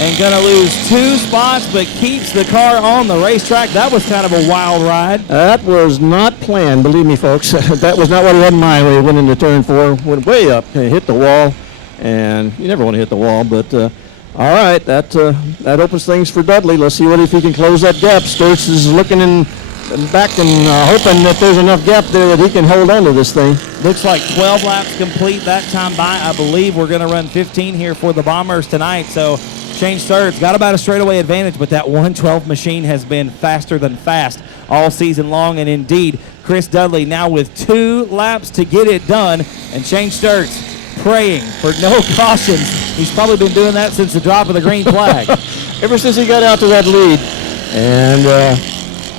And going to lose 2 spots, but keeps the car on the racetrack. That was kind of a wild ride. That was not planned, believe me, folks. That was not what he had in mind when he went into turn 4. Went way up, hit the wall. And you never want to hit the wall, but all right, that opens things for Dudley. Let's see if he can close that gap. Sturts is looking in back and hoping that there's enough gap there that he can hold on to this thing. Looks like 12 laps complete that time by. I believe we're going to run 15 here for the Bombers tonight, so Shane Sturts got about a straightaway advantage, but that 112 machine has been faster than fast all season long, and indeed, Chris Dudley now with 2 laps to get it done, and Shane Sturts praying for no cautions. He's probably been doing that since the drop of the green flag. Ever since he got out to that lead. And,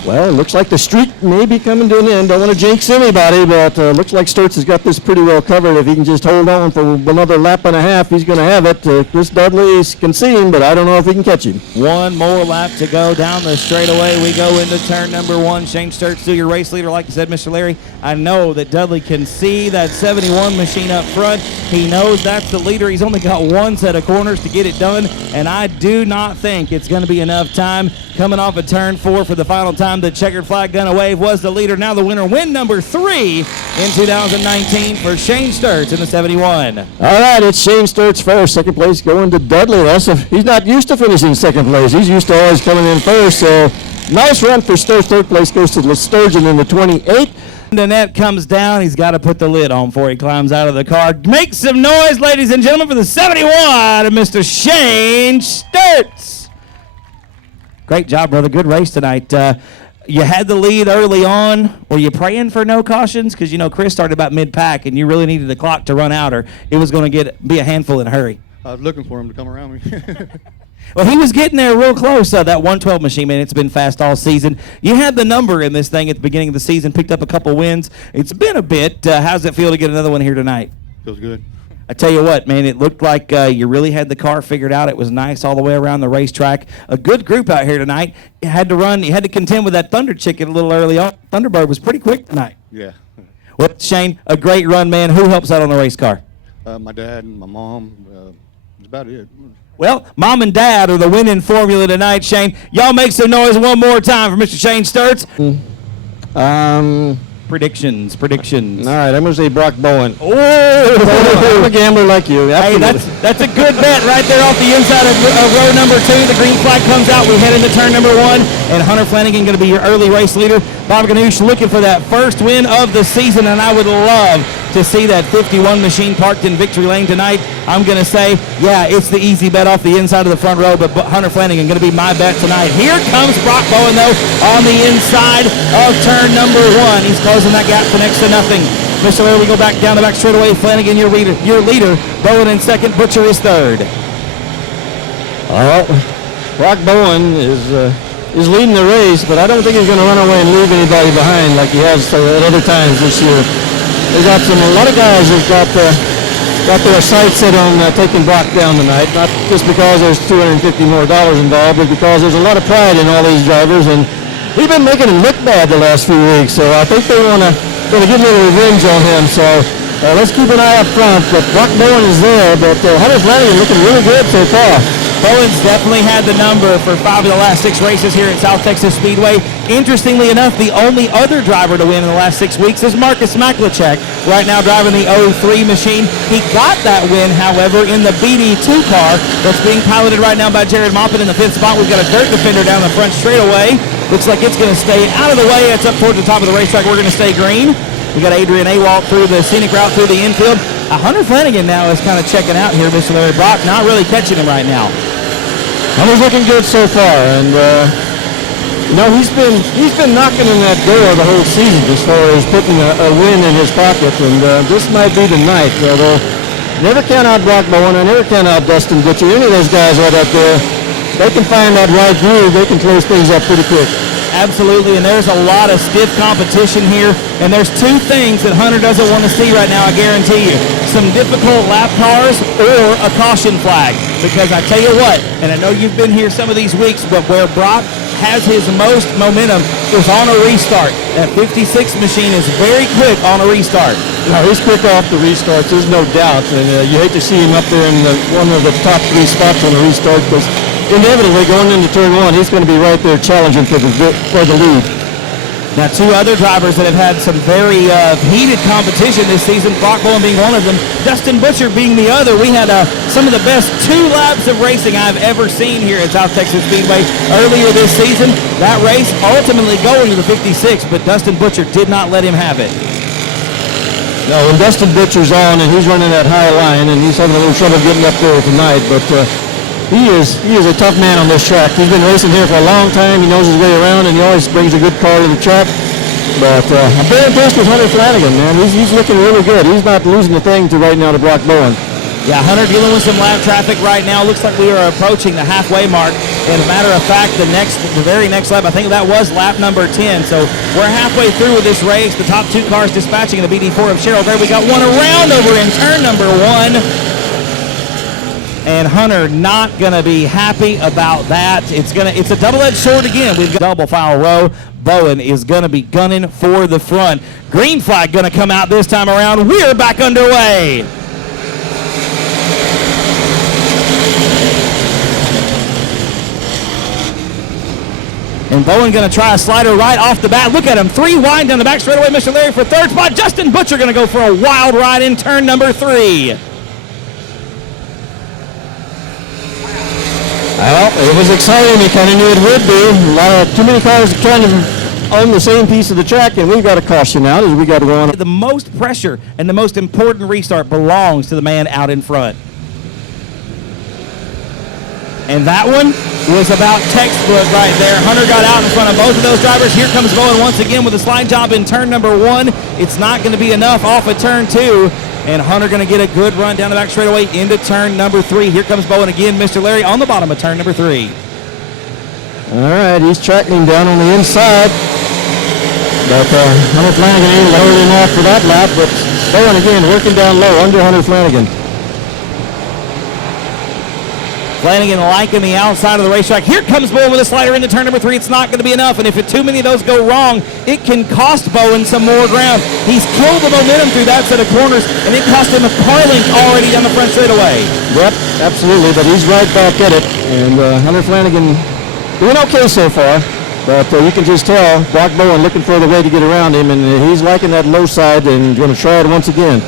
well, it looks like the streak may be coming to an end. Don't want to jinx anybody, but looks like Sturts has got this pretty well covered. If he can just hold on for another lap and a half, he's going to have it. Chris Dudley can see him, but I don't know if he can catch him. 1 more lap to go down the straightaway. We go into turn number 1. Shane Sturts, still your race leader, like you said, Mr. Larry. I know that Dudley can see that 71 machine up front. He knows that's the leader. He's only got 1 set of corners to get it done, and I do not think it's going to be enough time. Coming off of turn 4 for the final time, the checkered flag gonna wave, was the leader. Now the winner, win number 3 in 2019 for Shane Sturts in the 71. All right, it's Shane Sturts first. Second place going to Dudley. He's not used to finishing second place. He's used to always coming in first. So nice run for Sturts. Third place goes to Lesturgeon in the 28. The net comes down. He's got to put the lid on before he climbs out of the car. Make some noise, ladies and gentlemen, for the 71 of Mr. Shane Sturts. Great job, brother. Good race tonight. You had the lead early on. Were you praying for no cautions? Because, you know, Chris started about mid-pack, and you really needed the clock to run out, or it was going to be a handful in a hurry. I was looking for him to come around me. Well, he was getting there real close. That 112 machine, man, it's been fast all season. You had the number in this thing at the beginning of the season, picked up a couple wins. It's been a bit. How's it feel to get another one here tonight? Feels good. I tell you what, man, it looked like you really had the car figured out. It was nice all the way around the racetrack. A good group out here tonight. You had to contend with that Thunder Chicken a little early on. Thunderbird was pretty quick tonight. Yeah. Well, Shane, a great run, man. Who helps out on the race car? My dad and my mom. That's about it. Well, Mom and Dad are the winning formula tonight, Shane. Y'all make some noise one more time for Mr. Shane Sturts. Predictions. All right, I'm going to say Brock Bowen. Oh, I'm a gambler like you. hey, that's a good bet right there off the inside of row number 2. The green flag comes out. We head into turn number 1, and Hunter Flanagan going to be your early race leader. Bob Ganoush looking for that first win of the season, and I would love to see that 51 machine parked in victory lane tonight. I'm going to say, yeah, it's the easy bet off the inside of the front row, but Hunter Flanagan going to be my bet tonight. Here comes Brock Bowen, though, on the inside of turn number 1. He's closing that gap to next to nothing. Mr. Larry, we go back down the back straightaway. Flanagan, your leader. Bowen in second. Butcher is third. Brock Bowen is leading the race, but I don't think he's going to run away and leave anybody behind like he has at other times this year. They got a lot of guys who've got their sights set on taking Brock down tonight, not just because there's $250 more involved, but because there's a lot of pride in all these drivers, and we've been making him look bad the last few weeks, so I think they want to get a little revenge on him, so let's keep an eye up front. But Brock Bowen is there, but Hunter Flanagan looking really good so far. Bowen's definitely had the number for 5 of the last 6 races here at South Texas Speedway. Interestingly enough, the only other driver to win in the last 6 weeks is Marcus Maklicek, right now driving the 03 machine. He got that win, however, in the BD2 car that's being piloted right now by Jared Moppin in the 5th spot. We've got a dirt defender down the front straightaway. Looks like it's going to stay out of the way. It's up towards the top of the racetrack. We're going to stay green. We got Adrian Awalt through the scenic route through the infield. Hunter Flanagan now is kind of checking out here, Mr. Larry. Brock not really catching him right now. Hunter's looking good so far, and he's been knocking on that door the whole season as far as putting a win in his pocket, and this might be the night. Although never count out Brock Bowen, I never count out Dustin Butcher. Any of those guys right up there, they can find that right groove. They can close things up pretty quick. Absolutely, and there's a lot of stiff competition here, and there's 2 things that Hunter doesn't want to see right now, I guarantee you. Some difficult lap cars or a caution flag, because I tell you what, and I know you've been here some of these weeks, but where Brock has his most momentum is on a restart. That 56 machine is very quick on a restart. No, he's quick off the restarts, there's no doubt, and you hate to see him up there in one of the top 3 spots on the restart, because inevitably going into turn 1, he's going to be right there challenging for the lead. Now, 2 other drivers that have had some very heated competition this season, Brock Bowen being one of them, Dustin Butcher being the other. We had some of the best 2 laps of racing I've ever seen here at South Texas Speedway earlier this season. That race ultimately going to the 56, but Dustin Butcher did not let him have it. No, when Dustin Butcher's on and he's running that high line, and he's having a little trouble getting up there tonight, but he is a tough man on this track. He's been racing here for a long time. He knows his way around, and he always brings a good car to the track. But I'm very impressed with Hunter Flanagan, man. He's looking really good. He's not losing a thing right now to Brock Bowen. Yeah, Hunter dealing with some lap traffic right now. Looks like we are approaching the halfway mark. And as a matter of fact, the very next lap, I think that was lap number 10. So we're halfway through with this race. The top 2 cars dispatching in the BD4 of Cheryl. There we got one around over in turn number 1. And Hunter not going to be happy about that. It's a double-edged sword again. We've got double file row. Bowen is going to be gunning for the front. Green flag going to come out this time around. We're back underway. And Bowen going to try a slider right off the bat. Look at him. 3 wide down the back straightaway. Mr. Larry for 3rd spot. Justin Butcher going to go for a wild ride in turn number 3. Well, it was exciting. You kind of knew it would be. Too many cars trying to own the same piece of the track, and we've got a caution out as we got to go on. The most pressure and the most important restart belongs to the man out in front. And that one was about textbook right there. Hunter got out in front of both of those drivers. Here comes Bowen once again with a slide job in turn number 1. It's not going to be enough off of turn 2. And Hunter going to get a good run down the back straightaway into turn number 3. Here comes Bowen again, Mr. Larry, on the bottom of turn number 3. All right, he's tracking him down on the inside. But Hunter Flanagan able to hold him off for that lap. But Bowen again working down low under Hunter Flanagan. Flanagan liking the outside of the racetrack. Here comes Bowen with a slider into turn number 3. It's not going to be enough, and if too many of those go wrong, it can cost Bowen some more ground. He's killed the momentum through that set of corners, and it cost him a car length already down the front straightaway. Yep, absolutely, but he's right back at it. And Hunter Flanagan doing okay so far, but you can just tell Brock Bowen looking for the way to get around him, and he's liking that low side and going to try it once again.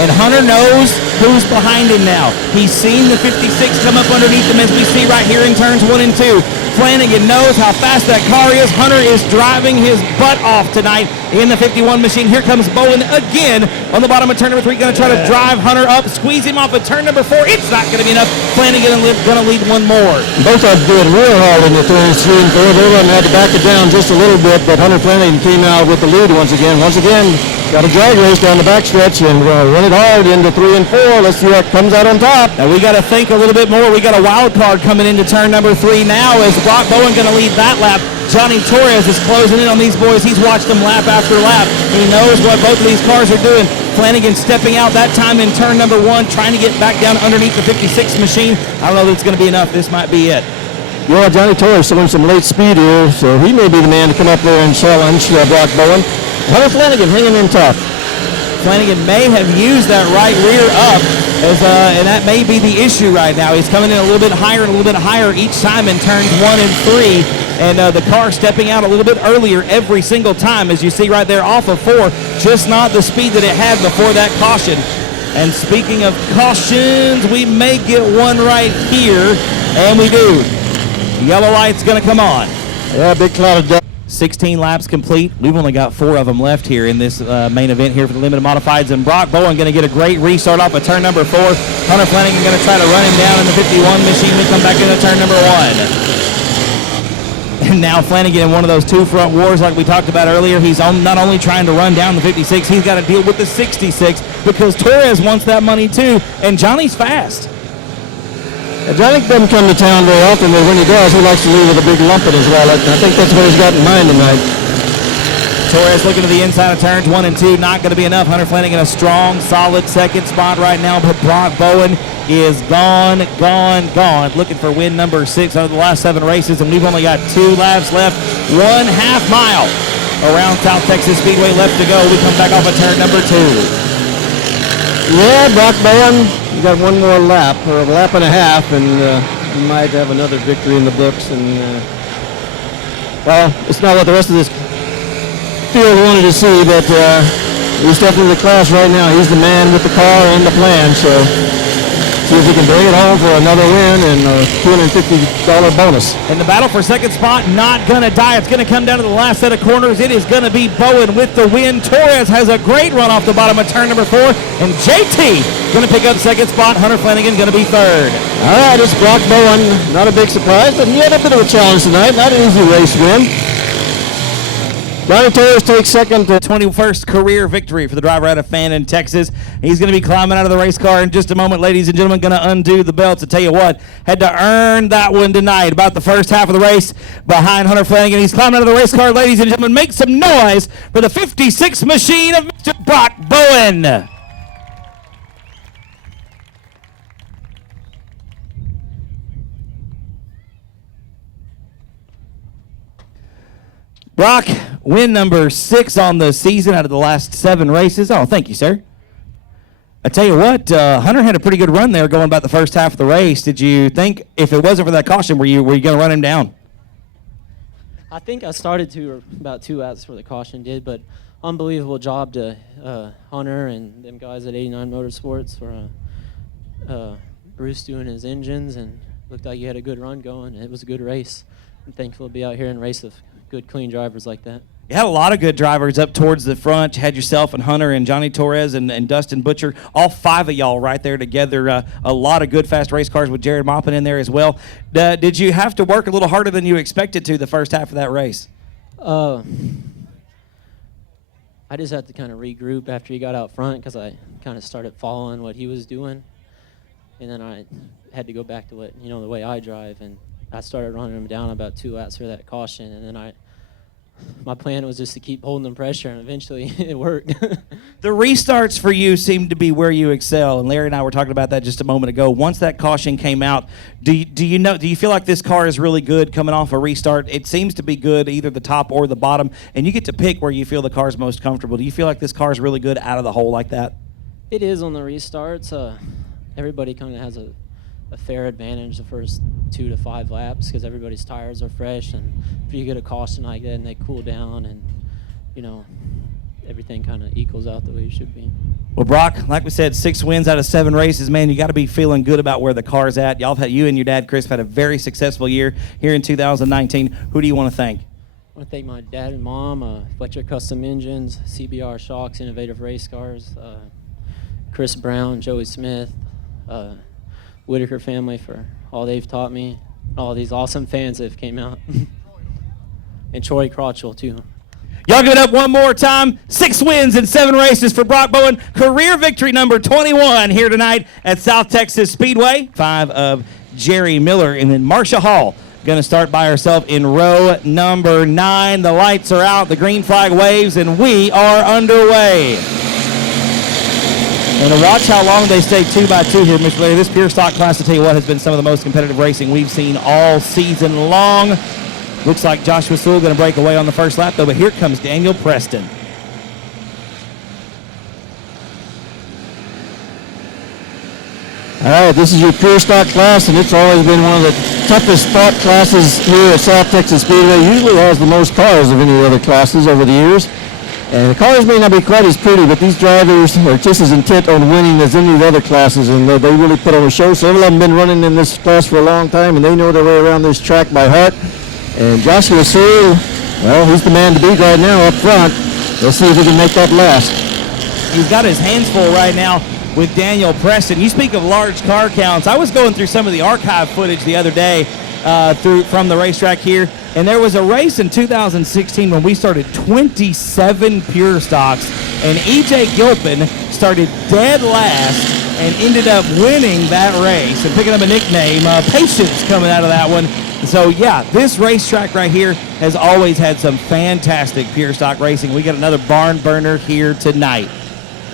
And Hunter knows who's behind him now. He's seen the 56 come up underneath him as we see right here in turns 1 and 2. Flanagan knows how fast that car is. Hunter is driving his butt off tonight in the 51 machine. Here comes Bowen again on the bottom of turn number 3. Going to try to drive Hunter up, squeeze him off at turn number 4. It's not going to be enough. Flanagan going to lead one more. Both are doing real hard in the turns 3 and 4. They had to back it down just a little bit, but Hunter Flanagan came out with the lead once again. Once again, got a drag race down the backstretch, and we're going to run it hard into 3 and 4. Let's see what comes out on top. Now we got to think a little bit more. We got a wild card coming into turn number 3 now. Is Brock Bowen going to lead that lap? Johnny Torres is closing in on these boys. He's watched them lap after lap. He knows what both of these cars are doing. Flanagan stepping out that time in turn number 1, trying to get back down underneath the 56 machine. I don't know that it's going to be enough. This might be it. Yeah, Johnny Torres showing some late speed here, so he may be the man to come up there and challenge Brock Bowen. Hunter Flanagan hanging in tough. Flanagan may have used that right rear up, and that may be the issue right now. He's coming in a little bit higher and a little bit higher each time in turns 1 and 3, and the car stepping out a little bit earlier every single time, as you see right there off of 4, just not the speed that it had before that caution. And speaking of cautions, we may get one right here, and we do. The yellow light's going to come on. Yeah, big cloud of dust. 16 laps complete. We've only got 4 of them left here in this main event here for the limited modifieds. And Brock Bowen going to get a great restart off of turn number 4. Hunter Flanagan going to try to run him down in the 51 machine. We come back into turn number 1. And now Flanagan in one of those 2 front wars like we talked about earlier. He's not only trying to run down the 56, he's got to deal with the 66 because Torres wants that money too. And Johnny's fast. Johnny doesn't come to town very often, but when he does, he likes to leave with a big lump in his wallet. I think that's what he's got in mind tonight. Torres looking to the inside of turns 1 and 2. Not going to be enough. Hunter Flanagan a strong, solid second spot right now, but Brock Bowen is gone. Looking for win number 6 out of the last 7 races, and we've only got 2 laps left. 1/2 mile around South Texas Speedway left to go. We come back off of turn number 2. Yeah, Brock Bowen, you got 1 more lap, or a lap and a half, and you might have another victory in the books. And well, it's not what the rest of this field wanted to see, but he's stepping into the class right now. He's the man with the car and the plan, so see if he can bring it home for another win and a $250 bonus. And the battle for second spot not going to die. It's going to come down to the last set of corners. It is going to be Bowen with the win. Torres has a great run off the bottom of turn number 4. And JT going to pick up second spot. Hunter Flanagan going to be 3rd. All right, it's Brock Bowen. Not a big surprise, but he had a bit of a challenge tonight. Not an easy race win. Johnny Torres takes second. 21st career victory for the driver out of Fannin, Texas. He's going to be climbing out of the race car in just a moment, ladies and gentlemen. Going to undo the belts. I tell you what, had to earn that one tonight. About the first half of the race behind Hunter Flanagan. He's climbing out of the race car, ladies and gentlemen. Make some noise for the 56 machine of Mr. Brock Bowen. Brock, win number 6 on the season out of the last 7 races. Oh, thank you, sir. I tell you what, Hunter had a pretty good run there going about the first half of the race. Did you think, if it wasn't for that caution, were you going to run him down? I think I started to about 2 laps before the caution did, but unbelievable job to Hunter and them guys at 89 Motorsports for Bruce doing his engines, and looked like he had a good run going. It was a good race. I'm thankful to be out here and race with good, clean drivers like that. You had a lot of good drivers up towards the front. You had yourself and Hunter and Johnny Torres and Dustin Butcher, all 5 of y'all right there together. A lot of good fast race cars with Jared Maupin in there as well. Did you have to work a little harder than you expected to the first half of that race? I just had to kind of regroup after he got out front because I kind of started following what he was doing. And then I had to go back to the way I drive. And I started running him down about 2 laps for that caution. And then I my plan was just to keep holding the pressure, and eventually it worked. The restarts for you seem to be where you excel, and Larry and I were talking about that just a moment ago. Once that caution came out, do you feel like this car is really good coming off a restart? It seems to be good, either the top or the bottom, and you get to pick where you feel the car is most comfortable. Do you feel like this car is really good out of the hole like that? It is on the restarts. Everybody kind of has a fair advantage the first 2 to 5 laps because everybody's tires are fresh, and if you get a caution like that and they cool down, and everything kind of equals out the way it should be. Well, Brock, like we said, 6 wins out of 7 races, man. You got to be feeling good about where the car's at. You and your dad, Chris, had a very successful year here in 2019. Who do you want to thank? I want to thank my dad and mom, Fletcher Custom Engines, CBR Shocks, Innovative Race Cars, Chris Brown, Joey Smith, Whitaker family for all they've taught me, all these awesome fans that have came out, and Troy Crotchell too. Y'all give it up one more time. 6 wins in 7 races for Brock Bowen. Career victory number 21 here tonight at South Texas Speedway. 5 of Jerry Miller, and then Marcia Hall going to start by herself in row number 9. The lights are out, the green flag waves, and we are underway. And to watch how long they stay 2 by 2 here, Mr. Larry, this pure stock class, to tell you what, has been some of the most competitive racing we've seen all season long. Looks like Joshua Sewell going to break away on the first lap, though, but here comes Daniel Preston. All right, this is your pure stock class, and it's always been one of the toughest stock classes here at South Texas Speedway. Usually has the most cars of any of the other classes over the years. And the cars may not be quite as pretty, but these drivers are just as intent on winning as any of the other classes, and they really put on a show. Several of them have been running in this class for a long time, and they know their way around this track by heart. And Joshua Sewell, well, he's the man to beat right now up front. Let's see if he can make that last. He's got his hands full right now with Daniel Preston. You speak of large car counts. I was going through some of the archive footage the other day from the racetrack here, and there was a race in 2016 when we started 27 pure stocks, and E.J. Gilpin started dead last and ended up winning that race and picking up a nickname, Patience, coming out of that one. So, yeah, this racetrack right here has always had some fantastic pure stock racing. We got another barn burner here tonight.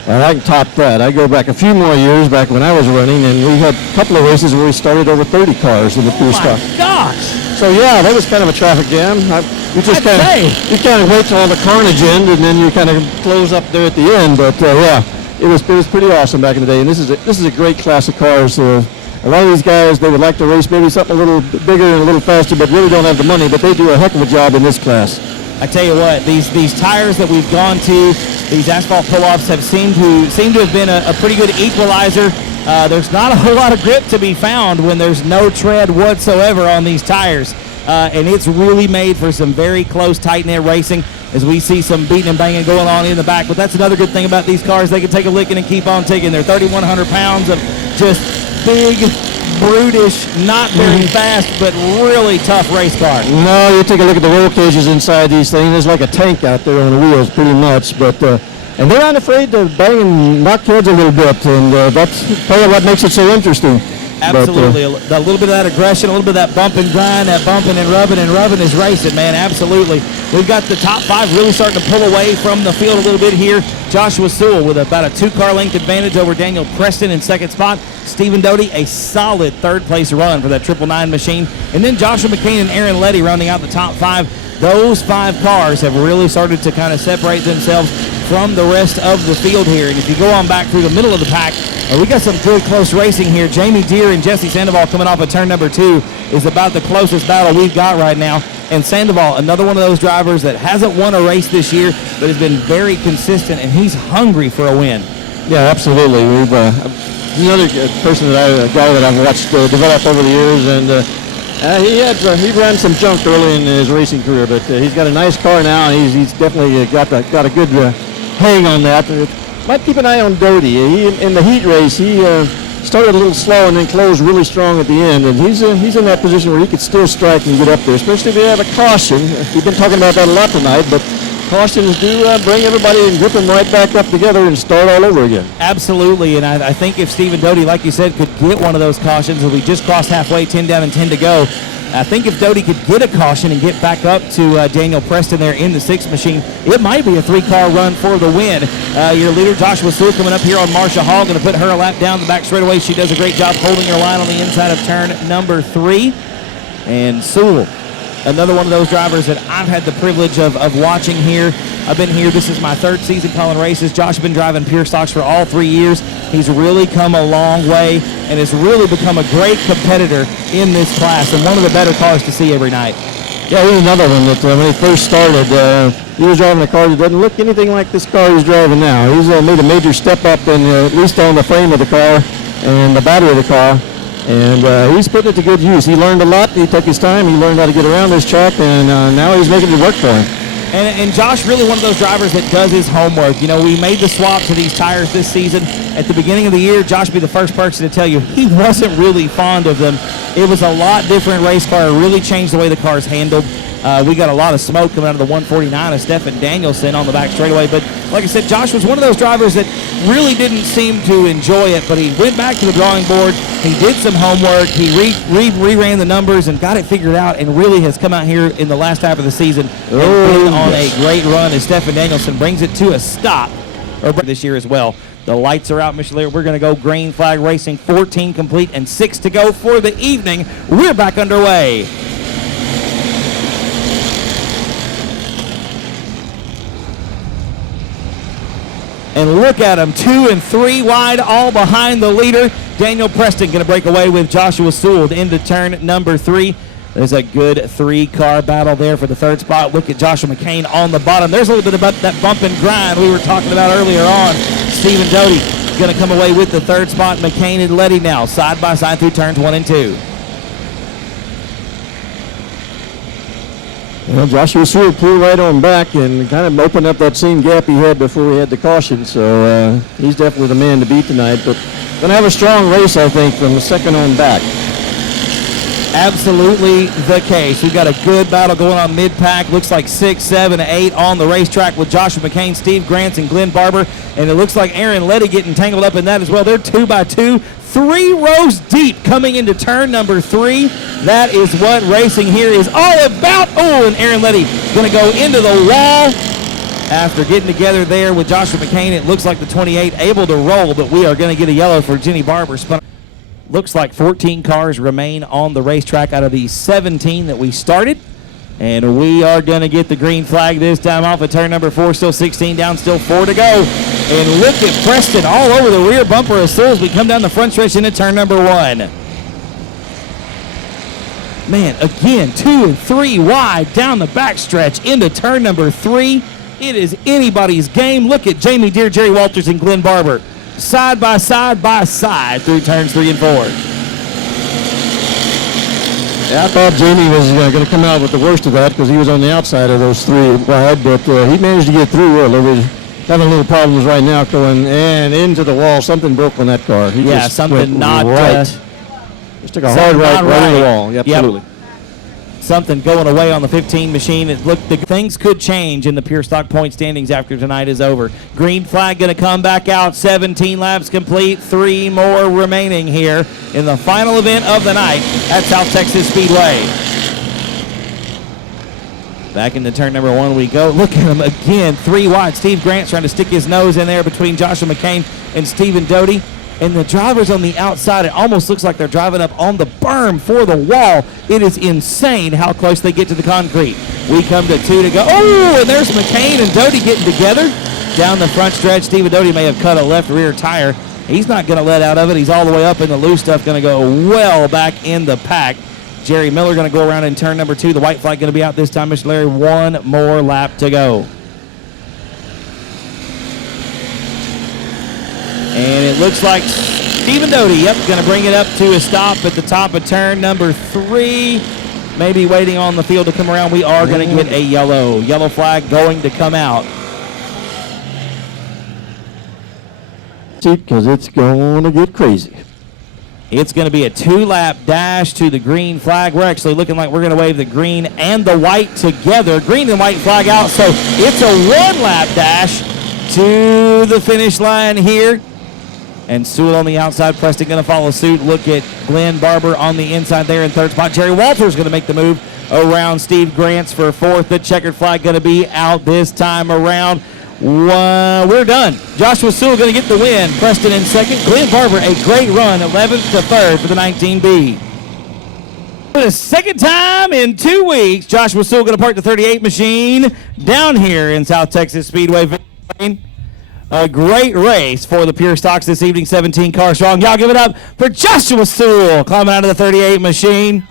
Well, I can top that. I go back a few more years back when I was running, and we had a couple of races where we started over 30 cars in the pure stock. Oh, my gosh! So, yeah, that was kind of a traffic jam. You kind of wait till all the carnage end, and then you kind of close up there at the end. But, yeah, it was pretty awesome back in the day, and this is a great class of cars. A lot of these guys, they would like to race maybe something a little bigger and a little faster, but really don't have the money, but they do a heck of a job in this class. I tell you what, these tires that we've gone to, these asphalt pull-offs have seemed to have been a pretty good equalizer. There's not a whole lot of grip to be found when there's no tread whatsoever on these tires. And it's really made for some very close, tight-knit racing as we see some beating and banging going on in the back. But that's another good thing about these cars. They can take a licking and keep on ticking. They're 3,100 pounds of just big, brutish, not very fast, but really tough race car. No, you take a look at the roll cages inside these things. There's like a tank out there on the wheels, pretty much. But and they're not afraid to bang and knock heads a little bit, and that's part of what makes it so interesting. Absolutely. A little bit of that aggression, a little bit of that bump and grind, that bumping and rubbing is racing, man. Absolutely. We've got the top 5 really starting to pull away from the field a little bit here. Joshua Sewell with about a 2-car length advantage over Daniel Preston in second spot. Stephen Doty, a solid 3rd place run for that 999 machine. And then Joshua McCain and Aaron Letty rounding out the top 5. Those 5 cars have really started to kind of separate themselves from the rest of the field here. And if you go on back through the middle of the pack, we got some good close racing here. Jamie Deere and Jesse Sandoval coming off of turn number 2 is about the closest battle we've got right now. And Sandoval, another one of those drivers that hasn't won a race this year, but has been very consistent, and he's hungry for a win. Yeah, absolutely. We've another guy that I've watched develop over the years, and he ran some junk early in his racing career, but he's got a nice car now, and he's definitely got a good hang on that. Might keep an eye on Doty. In the heat race, he started a little slow and then closed really strong at the end, and he's in that position where he could still strike and get up there, especially if you have a caution. We've been talking about that a lot tonight, but cautions do bring everybody and grip them right back up together and start all over again. Absolutely, and I think if Stephen Doty, like you said, could get one of those cautions, as we just crossed halfway, 10 down and 10 to go, I think if Doty could get a caution and get back up to Daniel Preston there in the 6th machine, it might be a 3-car run for the win. Your leader, Joshua Sewell, coming up here on Marsha Hall, going to put her a lap down the back straightaway. She does a great job holding her line on the inside of turn number 3. And Sewell, another one of those drivers that I've had the privilege of watching here. I've been here. This is my 3rd season calling races. Josh has been driving pure stocks for all 3 years. He's really come a long way and has really become a great competitor in this class and one of the better cars to see every night. Yeah, he's another one that when he first started, he was driving a car that doesn't look anything like this car he's driving now. He's made a major step up, in, at least on the frame of the car and the battery of the car. And he's putting it to good use. He learned a lot. He took his time. He learned how to get around this track, and now he's making it work for him. And Josh, really one of those drivers that does his homework. You know, we made the swap to these tires this season. At the beginning of the year, Josh would be the first person to tell you he wasn't really fond of them. It was a lot different race car. It really changed the way the car's handled. We got a lot of smoke coming out of the 149 of Stephen Danielson on the back straightaway. But like I said, Josh was one of those drivers that really didn't seem to enjoy it, but he went back to the drawing board. He did some homework. He re-ran the numbers and got it figured out, and really has come out here in the last half of the season and been on a great run as Stephen Danielson brings it to a stop this year as well. The lights are out, Mr. Lear. We're going to go green flag racing, 14 complete and 6 to go for the evening. We're back underway. And look at him, 2 and 3 wide, all behind the leader. Daniel Preston going to break away with Joshua Sewell into turn number 3. There's a good 3-car battle there for the 3rd spot. Look at Joshua McCain on the bottom. There's a little bit about that bump and grind we were talking about earlier on. Stephen Doty going to come away with the 3rd spot. McCain and Letty now side by side through turns 1 and 2. Well, Joshua Sewell pulled right on back and kind of opened up that same gap he had before he had the caution. So he's definitely the man to beat tonight. But going to have a strong race, I think, from the second on back. Absolutely the case. We've got a good battle going on mid-pack. Looks like 6, 7, 8 on the racetrack with Joshua McCain, Steve Grants, and Glenn Barber. And it looks like Aaron Letty getting tangled up in that as well. They're 2 by 2. 3 rows deep coming into turn number 3. That is what racing here is all about. Oh, and Aaron Letty going to go into the wall after getting together there with Joshua McCain. It looks like the 28 able to roll, but we are going to get a yellow for Jenny Barber. Looks like 14 cars remain on the racetrack out of the 17 that we started. And we are going to get the green flag this time off at turn number 4. Still 16 down, still 4 to go. And look at Preston all over the rear bumper of Sewell as we come down the front stretch into turn number 1. Man, again, 2 and 3 wide down the back stretch into turn number 3. It is anybody's game. Look at Jamie Deere, Jerry Walters, and Glenn Barber side by side through turns 3 and 4. Yeah, I thought Jamie was going to come out with the worst of that because he was on the outside of those 3 wide, but he managed to get through well. They were having a little problems right now going and into the wall. Something broke on that car. He just something not right. Just took a hard right in the wall. Yeah, absolutely. Yep. Something going away on the 15 machine. It looked, things could change in the pure stock point standings after tonight is over. Green flag going to come back out. 17 laps complete. 3 more remaining here in the final event of the night at South Texas Speedway. Back into turn number 1 we go. Look at him again. 3 wide. Steve Grant's trying to stick his nose in there between Joshua McCain and Stephen Doty. And the drivers on the outside, it almost looks like they're driving up on the berm for the wall. It is insane how close they get to the concrete. We come to 2 to go. Oh, and there's McCain and Doty getting together. Down the front stretch, Stephen Doty may have cut a left rear tire. He's not going to let out of it. He's all the way up in the loose stuff, going to go well back in the pack. Jerry Miller going to go around in turn number 2. The white flag going to be out this time, Mr. Larry. 1 more lap to go. And it looks like Stephen Doty, going to bring it up to a stop at the top of turn number 3. Maybe waiting on the field to come around. We are going to get a yellow. Yellow flag going to come out. Because it's going to get crazy. It's going to be a 2-lap dash to the green flag. We're actually looking like we're going to wave the green and the white together. Green and white flag out. So it's a 1-lap dash to the finish line here. and Sewell on the outside. Preston going to follow suit. Look at Glenn Barber on the inside there in third spot. Jerry Walters going to make the move around Steve Grants for fourth. The checkered flag going to be out this time around. We're done. Joshua Sewell going to get the win. Preston in second. Glenn Barber, a great run, 11th to 3rd for the 19B. For the second time in 2 weeks, Joshua Sewell going to park the 38 machine down here in South Texas Speedway. A great race for the Pure Stocks this evening, 17 cars strong. Y'all give it up for Joshua Sewell climbing out of the 38 machine.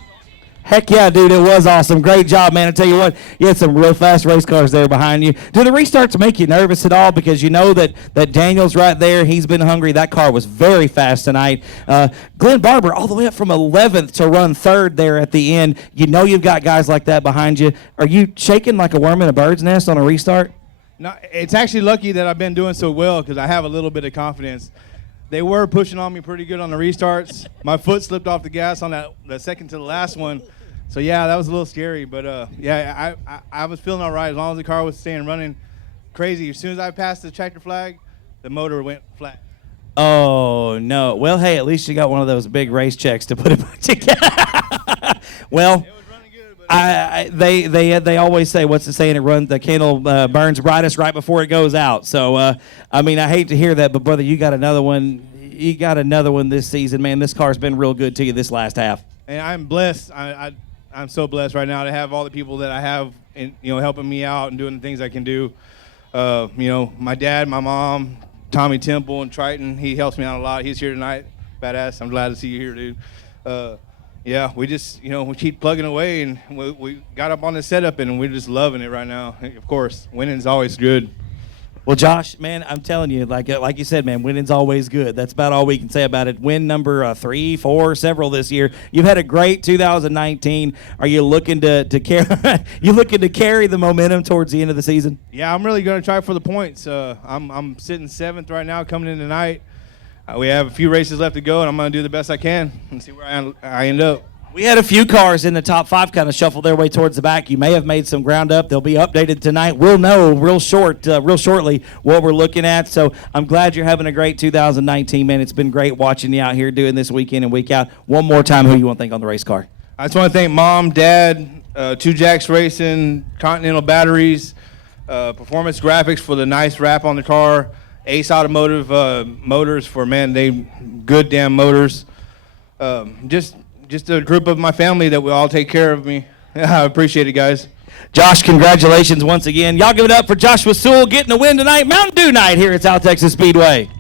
Heck yeah, dude, it was awesome. Great job, man. I tell you what, you had some real fast race cars there behind you. Do the restarts make you nervous at all? Because you know that Daniel's right there. He's been hungry. That car was very fast tonight. Glenn Barber all the way up from 11th to run 3rd there at the end. You know you've got guys like that behind you. Are you shaking like a worm in a bird's nest on a restart? No, it's actually lucky that I've been doing so well because I have a little bit of confidence. They were pushing on me pretty good on the restarts. My foot slipped off the gas on the second to the last one. So, yeah, that was a little scary. But, yeah, I was feeling all right as long as the car was staying running. Crazy. As soon as I passed the tractor flag, the motor went flat. Oh, no. Well, hey, at least you got one of those big race checks to put it back together. Well, It was running good, but they always say, what's the saying? The candle burns brightest right before it goes out. So, I mean, I hate to hear that, but, brother, you got another one. You got another one this season, man. This car's been real good to you this last half. and I'm blessed. I'm so blessed right now to have all the people that I have, and helping me out and doing the things I can do. My dad, my mom, Tommy Temple, and Triton. He helps me out a lot. He's here tonight. Badass. I'm glad to see you here, dude. Yeah, we just we keep plugging away, and we got up on the setup, and we're just loving it right now. Of course, winning's always good. Well, Josh, man, I'm telling you, like you said, man, winning's always good. That's about all we can say about it. Win number 3, 4, several this year. You've had a great 2019. Are you looking to carry? You looking to carry the momentum towards the end of the season? Yeah, I'm really going to try for the points. I'm sitting 7th right now, coming in tonight. We have a few races left to go, and I'm going to do the best I can and see where I end up. We had a few cars in the top 5 kind of shuffle their way towards the back. You may have made some ground up. They'll be updated tonight. We'll know real shortly what we're looking at. So I'm glad you're having a great 2019, man. It's been great watching you out here doing this week in and week out. One more time, who you want to thank on the race car? I just want to thank Mom, Dad, 2 Jacks Racing, Continental Batteries, Performance Graphics for the nice wrap on the car, Ace Automotive Motors for, man, they good damn motors. Just a group of my family that will all take care of me. I appreciate it, guys. Josh, congratulations once again. Y'all give it up for Joshua Sewell getting a win tonight. Mountain Dew night here at South Texas Speedway.